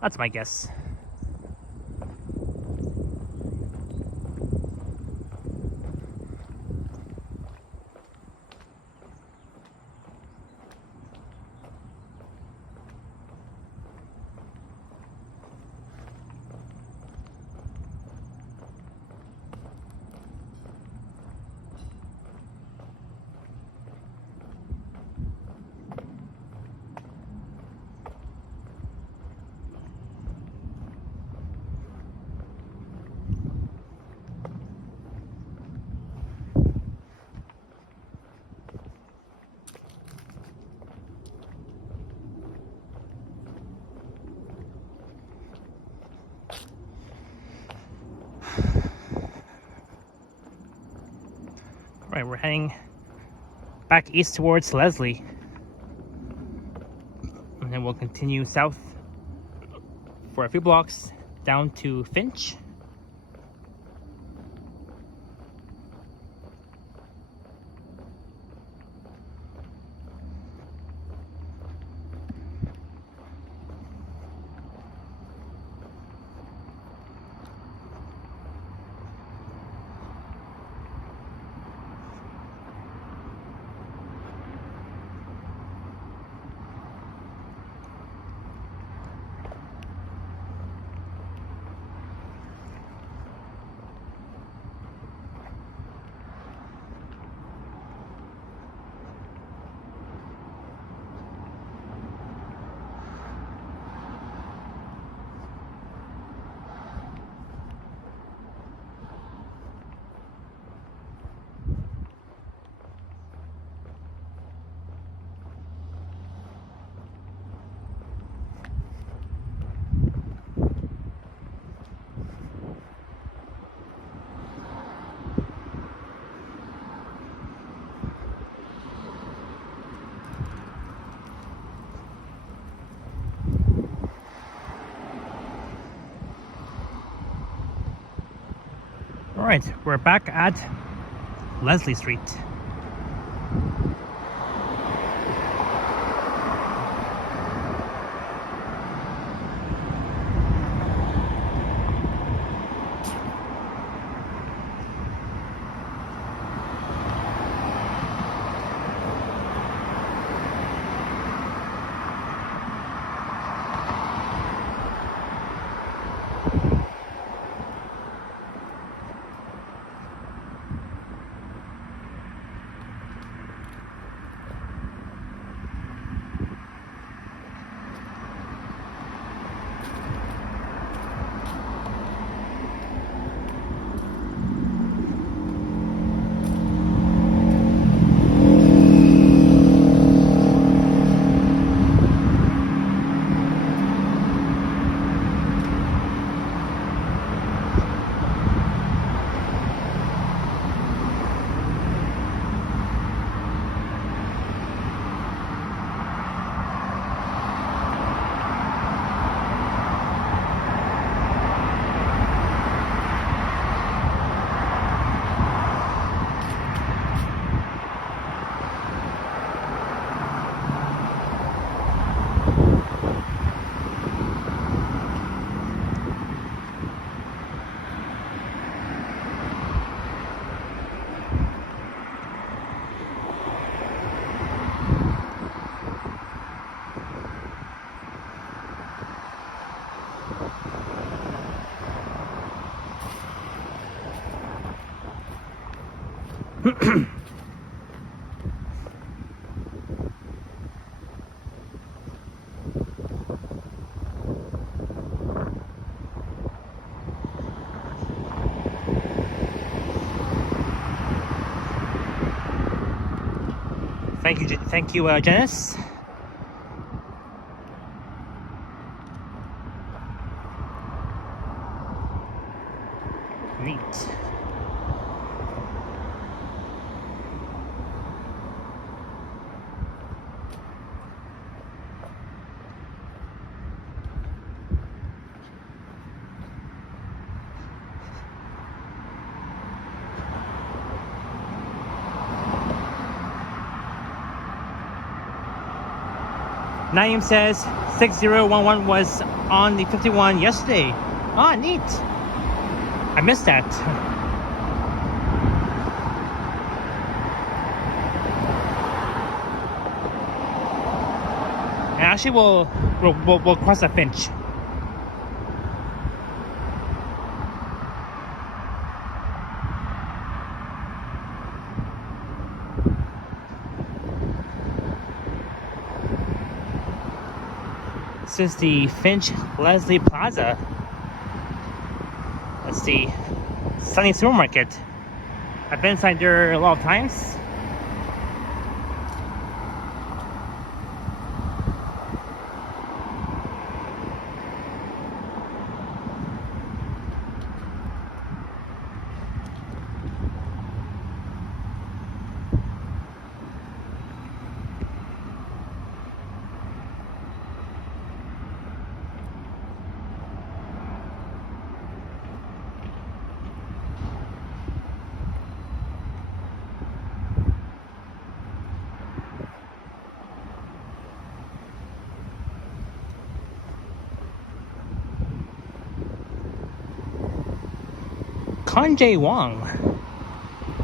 That's my guess. Alright, we're heading back east towards Leslie. And then we'll continue south for a few blocks down to Finch. Alright, we're back at Leslie Street. Thank you, Janice. Neat. Naeem says 6011 was on the 51 yesterday. Ah, neat. I missed that. And actually, we'll cross the Finch. This is the Finch Leslie Plaza. Let's see. Sunny Supermarket. I've been inside there a lot of times. Kanjay Wong.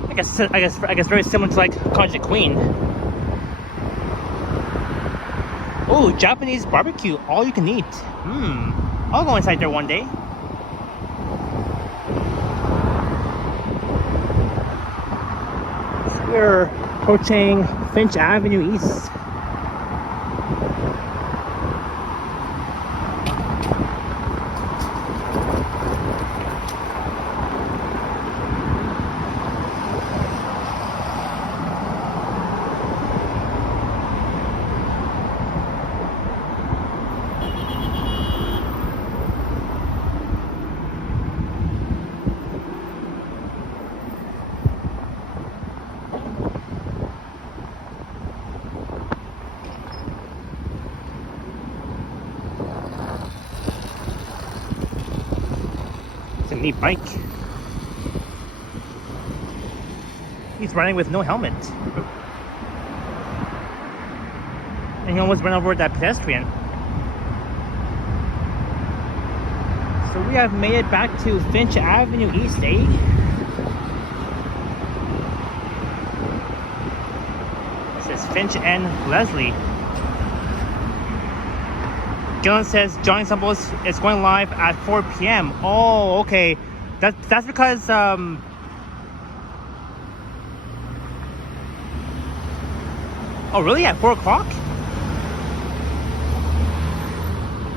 I guess very similar to like Kanjay Queen. Oh, Japanese barbecue, all you can eat. I'll go inside there one day. So we're approaching Finch Avenue East. It's a neat bike. He's riding with no helmet. And he almost ran over that pedestrian. So we have made it back to Finch Avenue East, eh? This is Finch and Leslie. Dylan says Johnny Stumbles is going live at 4 p.m. Oh, okay. That's because oh, really? At 4 o'clock?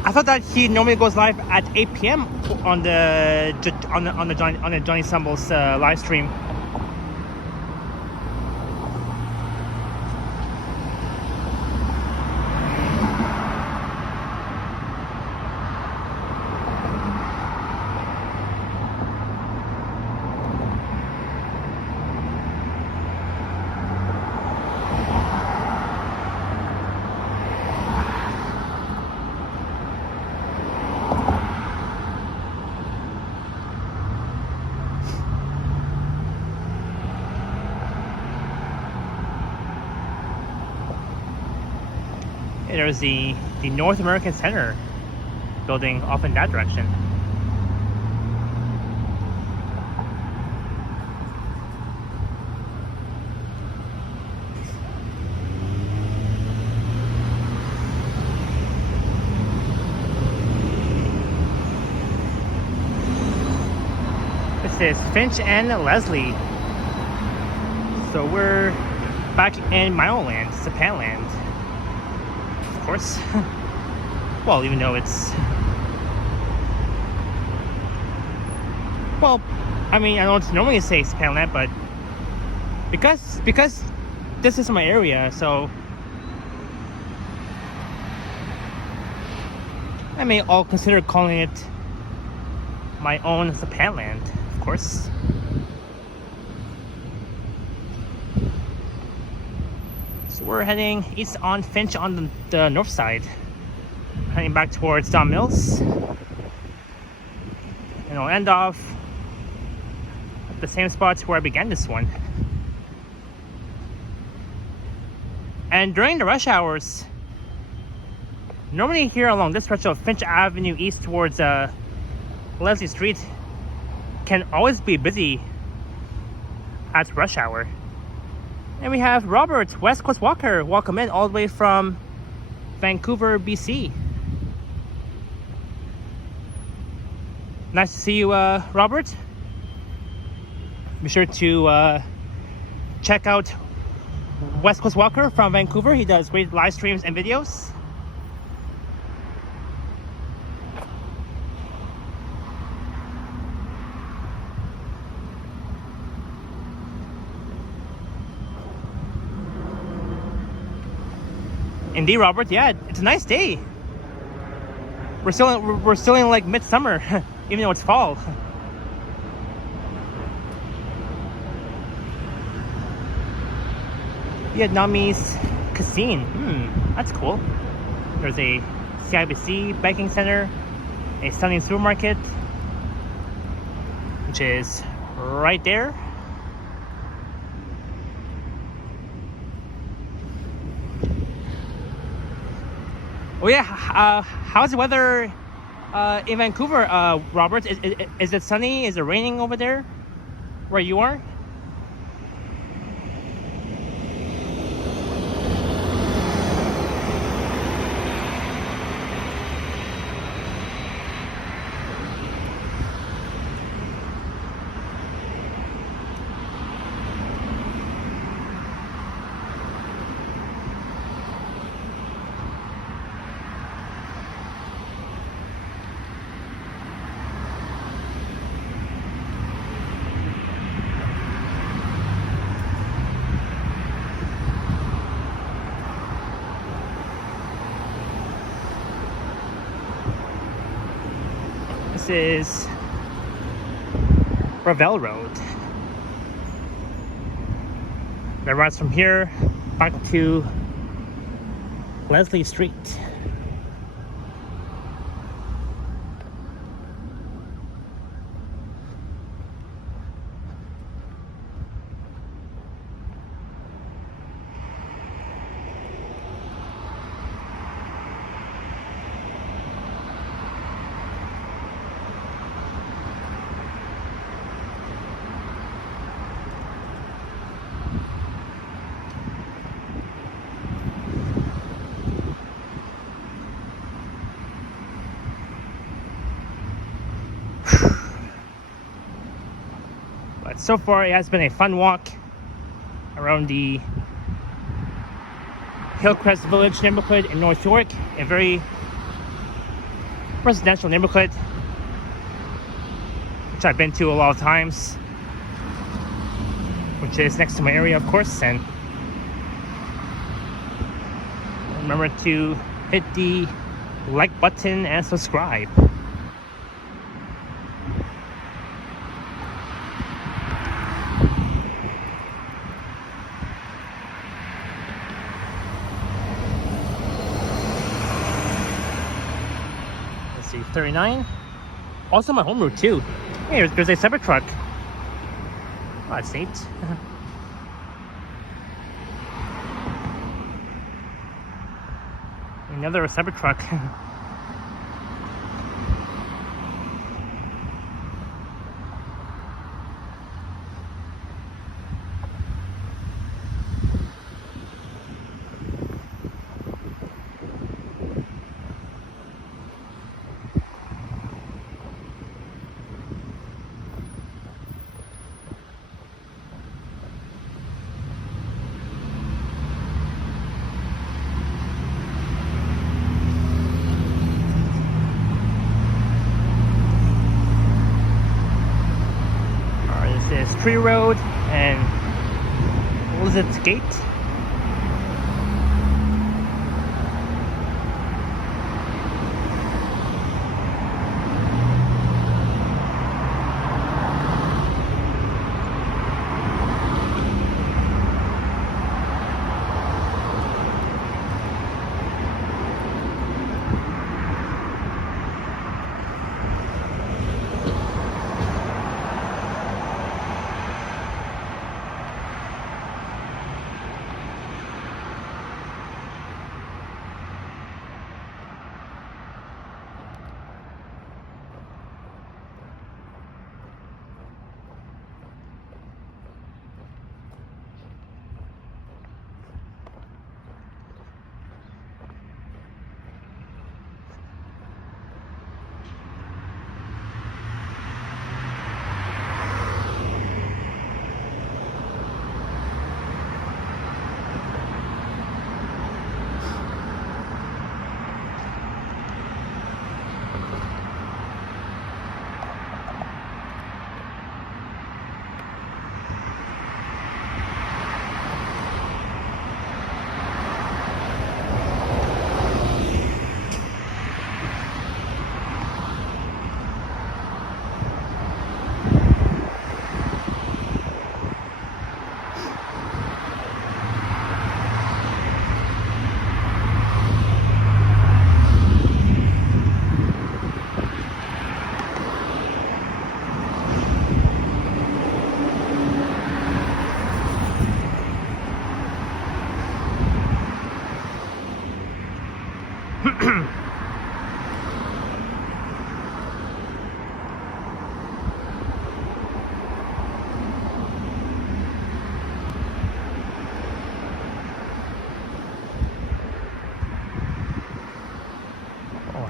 I thought that he normally goes live at 8 p.m. on the Johnny Stumbles live stream. There's the North American Center building off in that direction. This is Finch and Leslie. So we're back in my own land, Japan land. Of course. Well, even though it's... Well, I mean, I don't normally say Japan land, but because this is my area, so I may all consider calling it my own Japan land, of course. So we're heading east on Finch on the north side, heading back towards Don Mills, and we'll end off at the same spot where I began this one. And during the rush hours, normally here along this stretch of Finch Avenue east towards Leslie Street can always be busy at rush hour. And we have Robert, West Coast Walker. Welcome in all the way from Vancouver, BC. Nice to see you, Robert. Be sure to check out West Coast Walker from Vancouver. He does great live streams and videos. Indeed, Robert. Yeah, it's a nice day. We're still in like midsummer, even though it's fall. Vietnamese cuisine. That's cool. There's a CIBC banking center, a stunning supermarket, which is right there. Oh yeah, how's the weather in Vancouver, Robert? Is it sunny? Is it raining over there where you are? This is Ravel Road. That runs from here back to Leslie Street. But so far, it has been a fun walk around the Hillcrest Village neighborhood in North York, a very residential neighborhood, which I've been to a lot of times, which is next to my area, of course. And remember to hit the like button and subscribe. Let's see, 39. Also my home route too. Hey, there's a separate truck. Oh, that's neat. Another separate truck. Tree Road and Elizabeth Gate.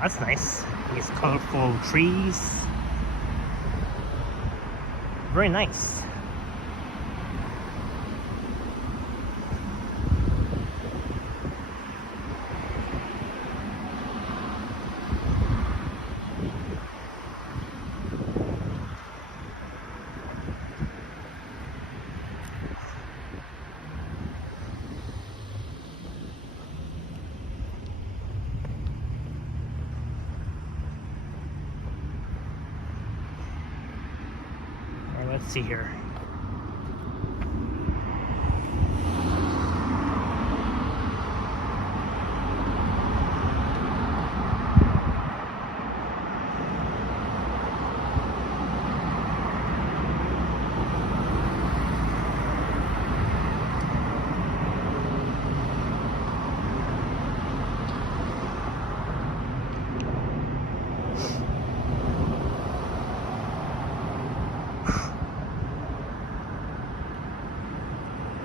That's nice. These colorful trees. Very nice. Let's see here.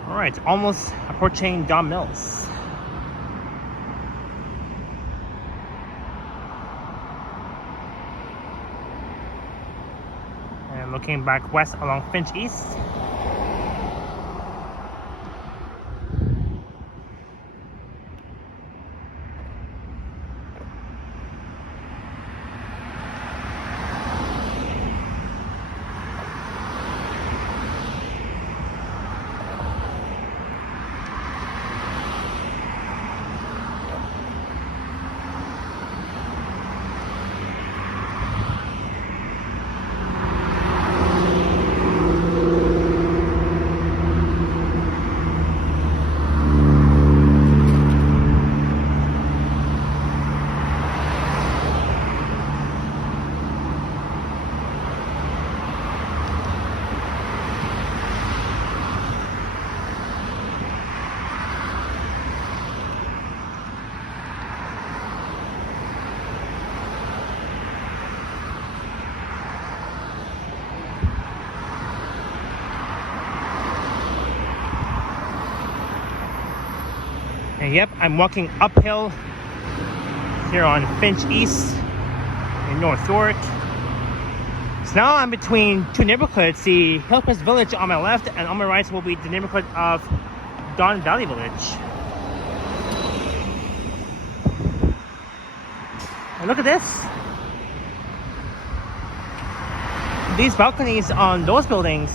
Alright, almost approaching Don Mills. And looking back west along Finch East. And yep, I'm walking uphill here on Finch East in North York. So now I'm between two neighborhoods, the Hillcrest Village on my left, and on my right will be the neighborhood of Don Valley Village. And look at this. These balconies on those buildings.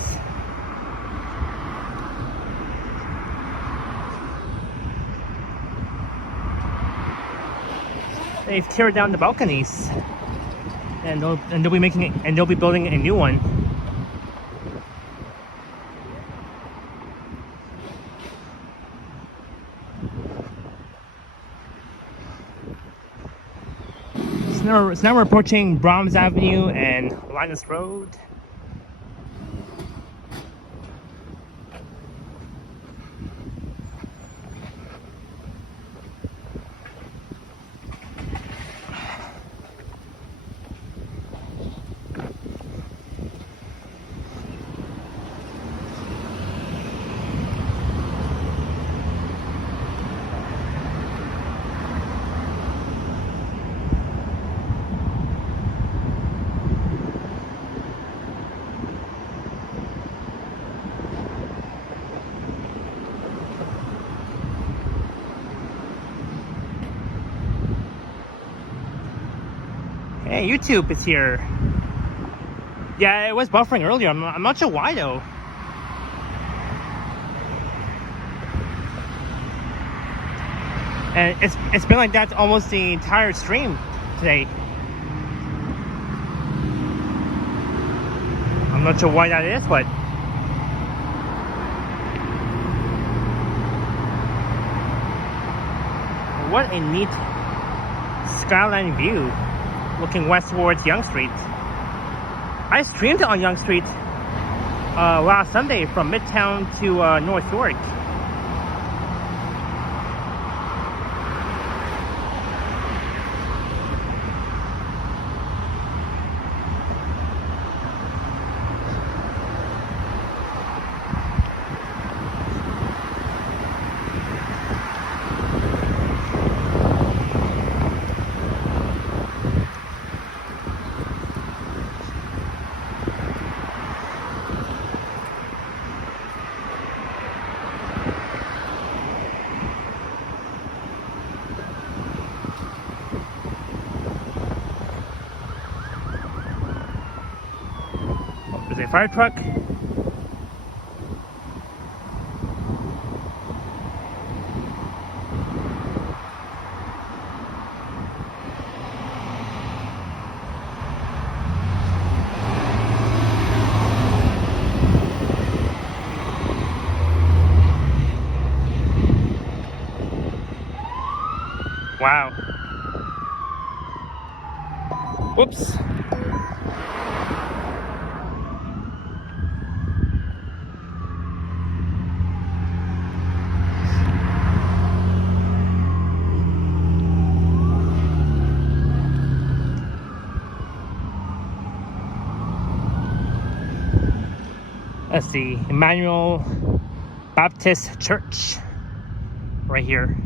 They've teared down the balconies, and they'll be making it, and they'll be building a new one. So now we're approaching Brahms Avenue and Linus Road. Hey, YouTube is here. Yeah, it was buffering earlier. I'm not sure why though. And it's been like that almost the entire stream today. I'm not sure why that is, but what a neat skyline view looking west towards Yonge Street. I streamed on Yonge Street last Sunday from Midtown to North York. There's a fire truck. Wow. Whoops. That's the Emmanuel Baptist Church right here.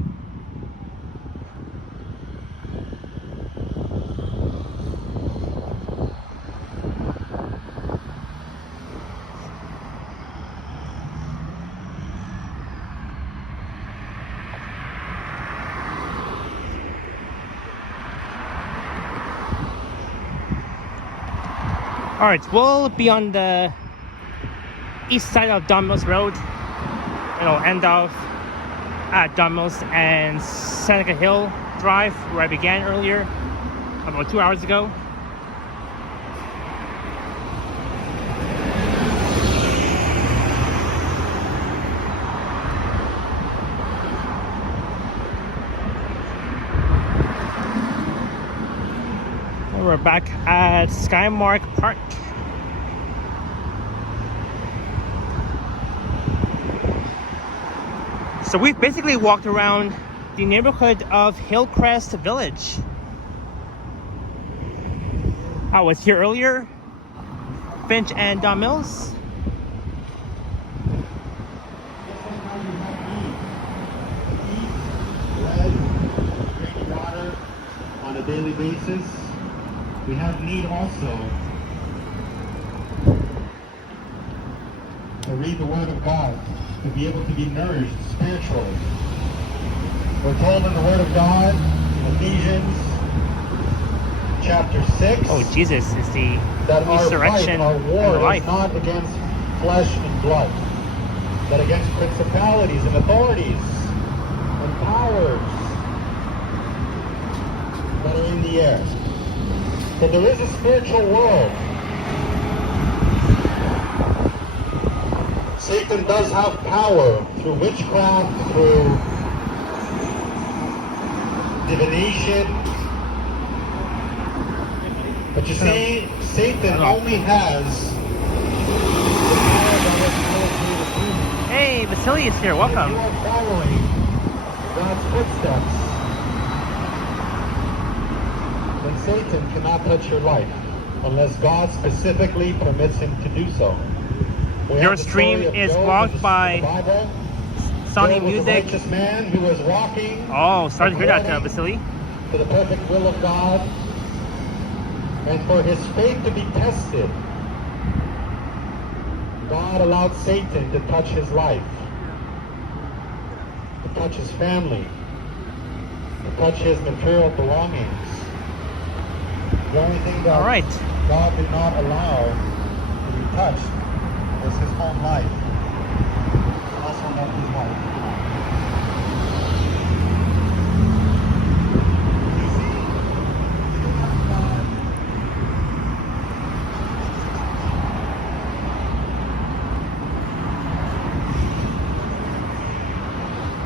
Alright, we'll be on the east side of Don Mills Road. It'll end off at Don Mills and Seneca Hill Drive, where I began earlier, about 2 hours ago. And we're back at Skymark Park. So we've basically walked around the neighborhood of Hillcrest Village. I was here earlier, Finch and Don Mills. Drinking water on a daily basis. We have need also to read the Word of God, to be able to be nourished spiritually. We're told in the Word of God, in Ephesians chapter 6, Oh, Jesus is the that resurrection our and the war life. is not against flesh and blood, but against principalities and authorities and powers that are in the air. So there is a spiritual world. Satan does have power through witchcraft, through divination. But you see, Satan only has the power that was allocated to him. Hey, Vasily is here. Welcome. If you are following God's footsteps, then Satan cannot touch your life unless God specifically permits him to do so. Your stream is blocked by Sony Music. This man who was walking. Oh, sorry to hear that, Vasily. To the perfect will of God, and for his faith to be tested, God allowed Satan to touch his life, to touch his family, to touch his material belongings. The only thing that God did not allow to be touched was his own life, and also not his wife.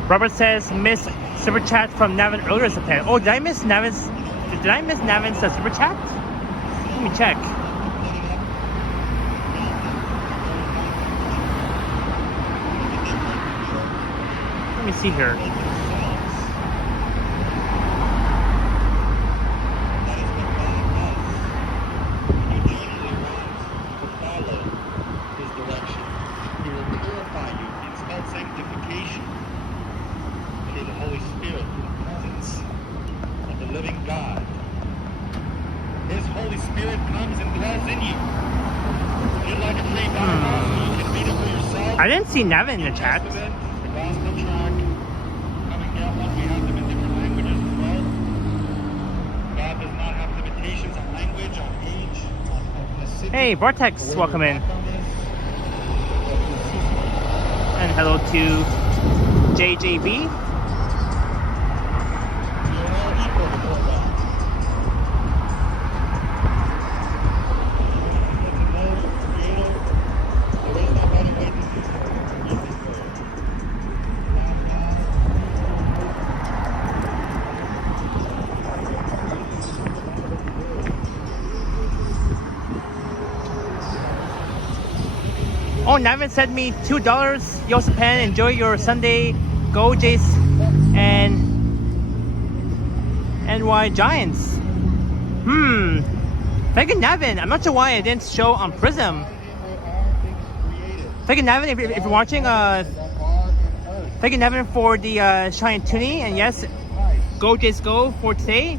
Robert says, miss super chat from Navin earlier this time. Oh, did I miss Navin's super chat? Let me check. Let me see here. I didn't see Nevin in the chat. The gospel track, come and get one. We have them in different languages as well. God does not have limitations on language, on age, on ethnicity. Hey, Vortex, welcome in. And hello to JJB. Oh, Navin sent me $2. Yosapan, enjoy your Sunday. Go Jays and NY Giants. Thank you, Navin. I'm not sure why it didn't show on Prism. Thank you, Navin, if you're watching. Thank you, Navin, for the Shine Toonie. And yes, Go Jays Go for today.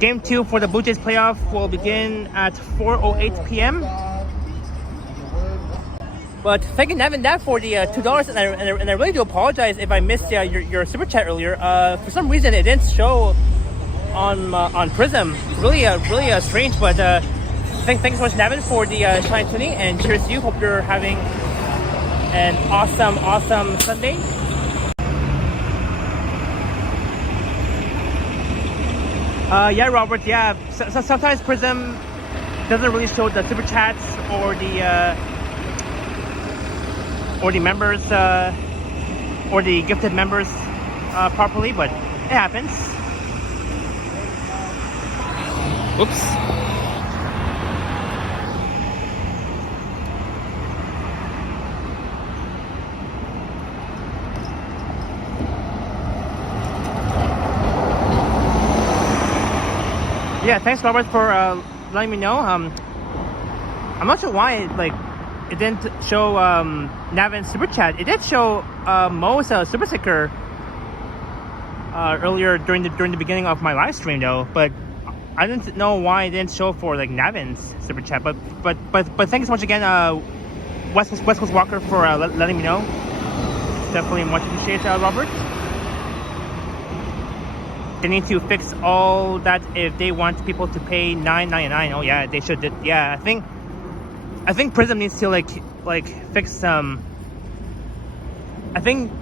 Game 2 for the Blue Jays playoff will begin at 4:08 p.m. But thank you, Nevin, for the $2, and I really do apologize if I missed your super chat earlier. For some reason, it didn't show on Prism. Really strange. But thanks so much, Nevin, for the Shine Toonie, and cheers to you. Hope you're having an awesome Sunday. Yeah, Robert. Yeah, so sometimes Prism doesn't really show the super chats or the members or the gifted members properly, but it happens. Oops. Yeah, thanks, Robert, for letting me know. I'm not sure why it didn't show Navin's super chat. It did show Mo's super sticker earlier during the beginning of my live stream though, but I didn't know why it didn't show for Navin's super chat. But thank you so much again, West Coast Walker, for letting me know. Definitely much appreciated, Robert. They need to fix all that if they want people to pay $9.99. Oh yeah, they should. Yeah, I think Prism needs to fix some. I think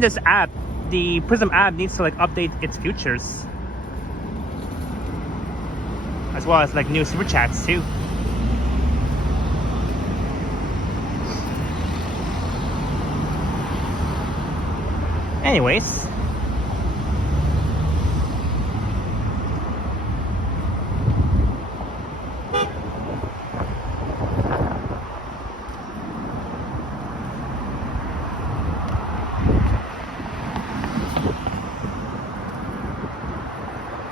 this app, the Prism app, needs to update its features, as well as new super chats too. Anyways.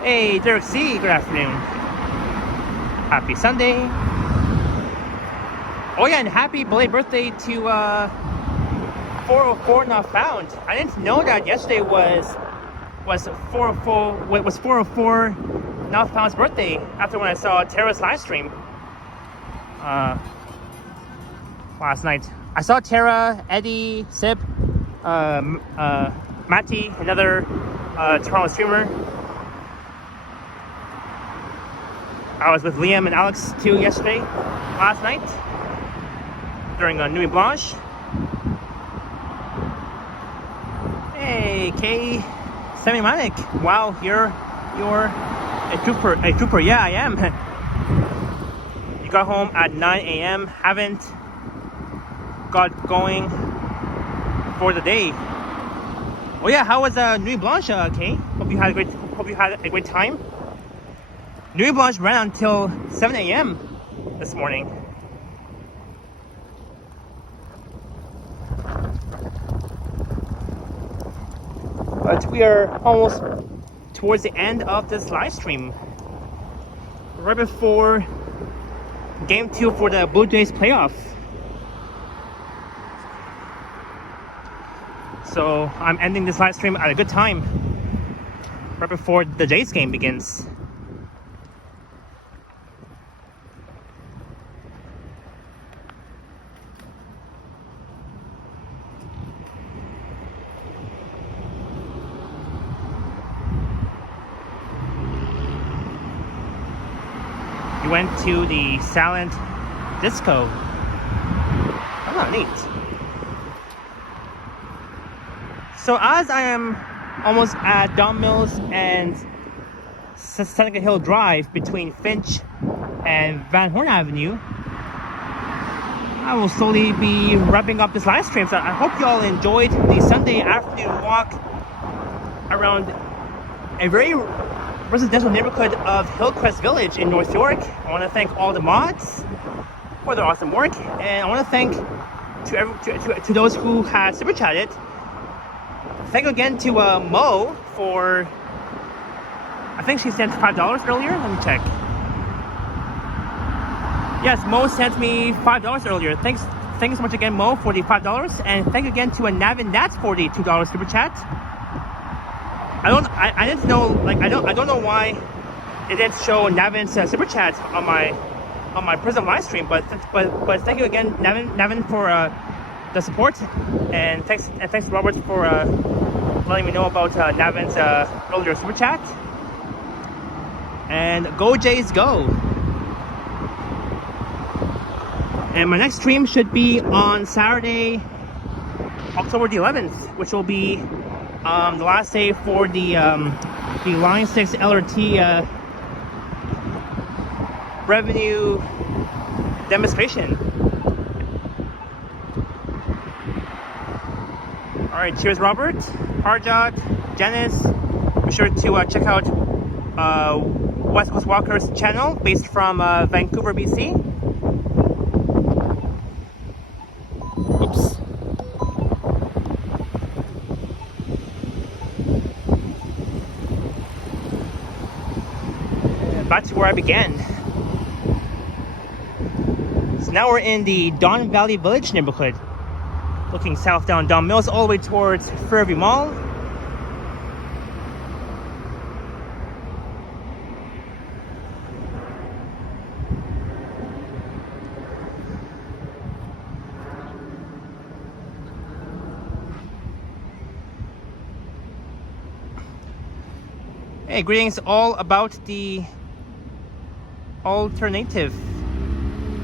Hey, Derek C, good afternoon. Happy Sunday. Oh yeah, and happy belated birthday to 404 Not Found. I didn't know that yesterday was 404 Not Found's birthday after when I saw Tara's live stream last night. I saw Tara, Eddie, Sip, Matty, another Toronto streamer. I was with Liam and Alex too last night, during Nuit Blanche. Hey, K. Semi-Manic. Wow, you're a trooper. Yeah, I am. You got home at 9 a.m. Haven't got going for the day. Oh yeah, how was Nuit Blanche, K? Hope you had a great time. Nuit Blanche ran until 7 a.m. this morning. But we are almost towards the end of this live stream. Right before Game 2 for the Blue Jays playoff. So I'm ending this live stream at a good time, right before the Jays game begins. went to the silent disco. Oh, neat. So as I am almost at Don Mills and Seneca Hill Drive between Finch and Van Horn Avenue, I will slowly be wrapping up this live stream. So I hope you all enjoyed the Sunday afternoon walk around a very residential neighborhood of Hillcrest Village in North York. I want to thank all the mods for their awesome work, and I want to thank to those who had super chatted. Thank you again to Mo for, I think she sent $5 earlier. Let me check. Yes, Mo sent me $5 earlier. Thanks so much again, Mo, for the $5, and thank you again to a Navin Nats for the $2 super chat. I didn't know, like, I don't know why it didn't show Navin's super chat on my Prism live stream, but thank you again, Navin, for the support, and thanks Robert for letting me know about Navin's earlier super chat. And go Jays go! And my next stream should be on Saturday, October the 11th, which will be the last day for the Line 6 LRT revenue demonstration. Alright, cheers Robert, Harjot, Janice. Be sure to check out West Coast Walker's channel based from Vancouver, BC. Oops. Back to where I began. So now we're in the Don Valley Village neighborhood, looking south down Don Mills all the way towards Fairview Mall. Hey, greetings all about the alternative.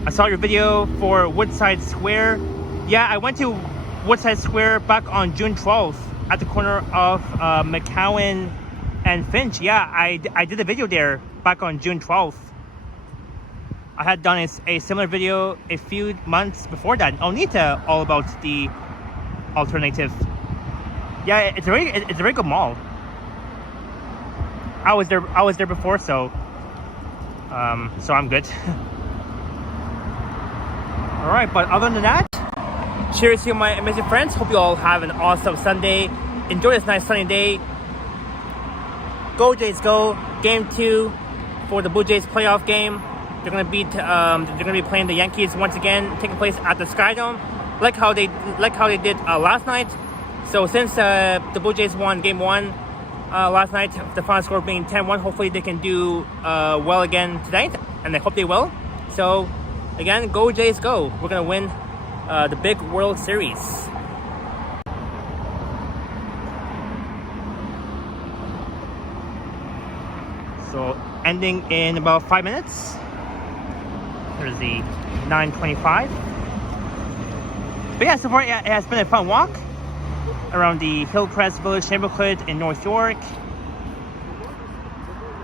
I saw your video for Woodside Square. Yeah, I went to Woodside Square back on June 12th at the corner of McCowan and Finch. Yeah, I did a video there back on June 12th. I had done a similar video a few months before that. Onita, all about the alternative. Yeah, it's a very good mall. I was there before, so I'm good. All right, but other than that, cheers to my amazing friends. Hope you all have an awesome Sunday. Enjoy this nice sunny day. Go Jays go! Game 2 for the Blue Jays playoff game. They're gonna be playing the Yankees once again, taking place at the Skydome, like how they did last night. So since the Blue Jays won Game 1 last night, the final score being 10-1, hopefully they can do well again tonight, and I hope they will. So again, go Jays go! We're gonna win the big World Series. So ending in about 5 minutes. There's the 9:25. But yeah, so far it has been a fun walk around the Hillcrest Village neighborhood in North York,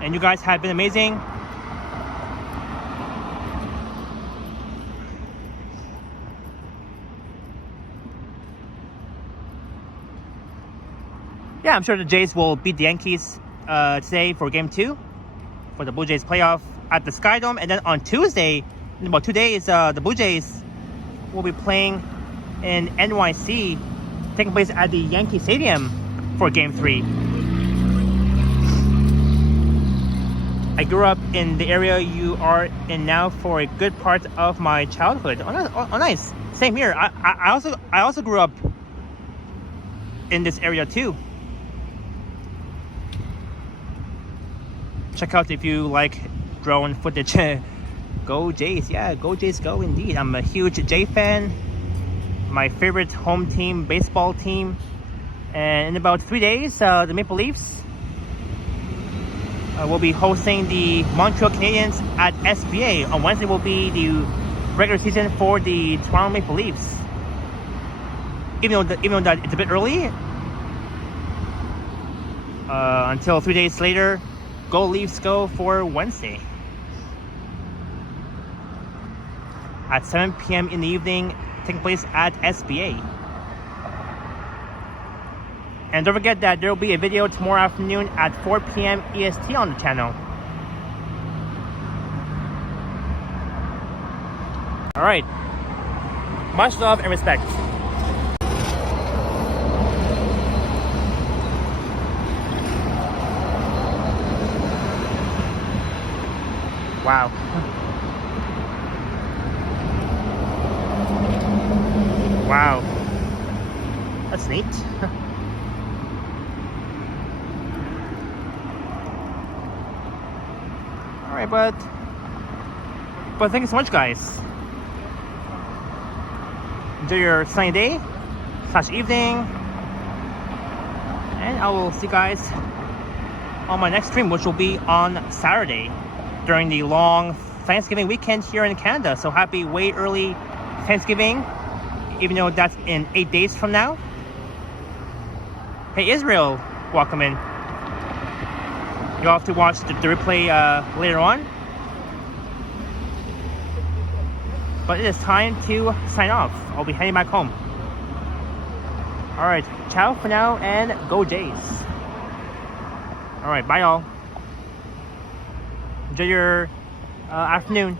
and you guys have been amazing. Yeah, I'm sure the Jays will beat the Yankees today for Game 2 for the Blue Jays playoff at the Skydome, and then on Tuesday, in about 2 days, the Blue Jays will be playing in NYC, taking place at the Yankee Stadium for Game 3. I grew up in the area you are in now for a good part of my childhood. Oh nice. Same here. I also grew up in this area too. Check out if you like drone footage. Go Jays. Yeah, go Jays go indeed. I'm a huge Jay fan. My favorite home team, baseball team. And in about 3 days, the Maple Leafs will be hosting the Montreal Canadiens at SBA. On Wednesday will be the regular season for the Toronto Maple Leafs. Even though that it's a bit early, until 3 days later, go Leafs go for Wednesday at 7 p.m. in the evening, taking place at SBA. And don't forget that there will be a video tomorrow afternoon at 4 p.m. EST on the channel. Alright. Much love and respect. Wow. Wow. That's neat. Alright, but thank you so much, guys. Enjoy your sunny day / evening. And I will see you guys on my next stream, which will be on Saturday during the long Thanksgiving weekend here in Canada. So happy way early Thanksgiving, even though that's in 8 days from now. Hey Israel, welcome in. You'll have to watch the replay later on. But it is time to sign off. I'll be heading back home. Alright, ciao for now and go Jays. Alright, bye y'all. Enjoy your afternoon.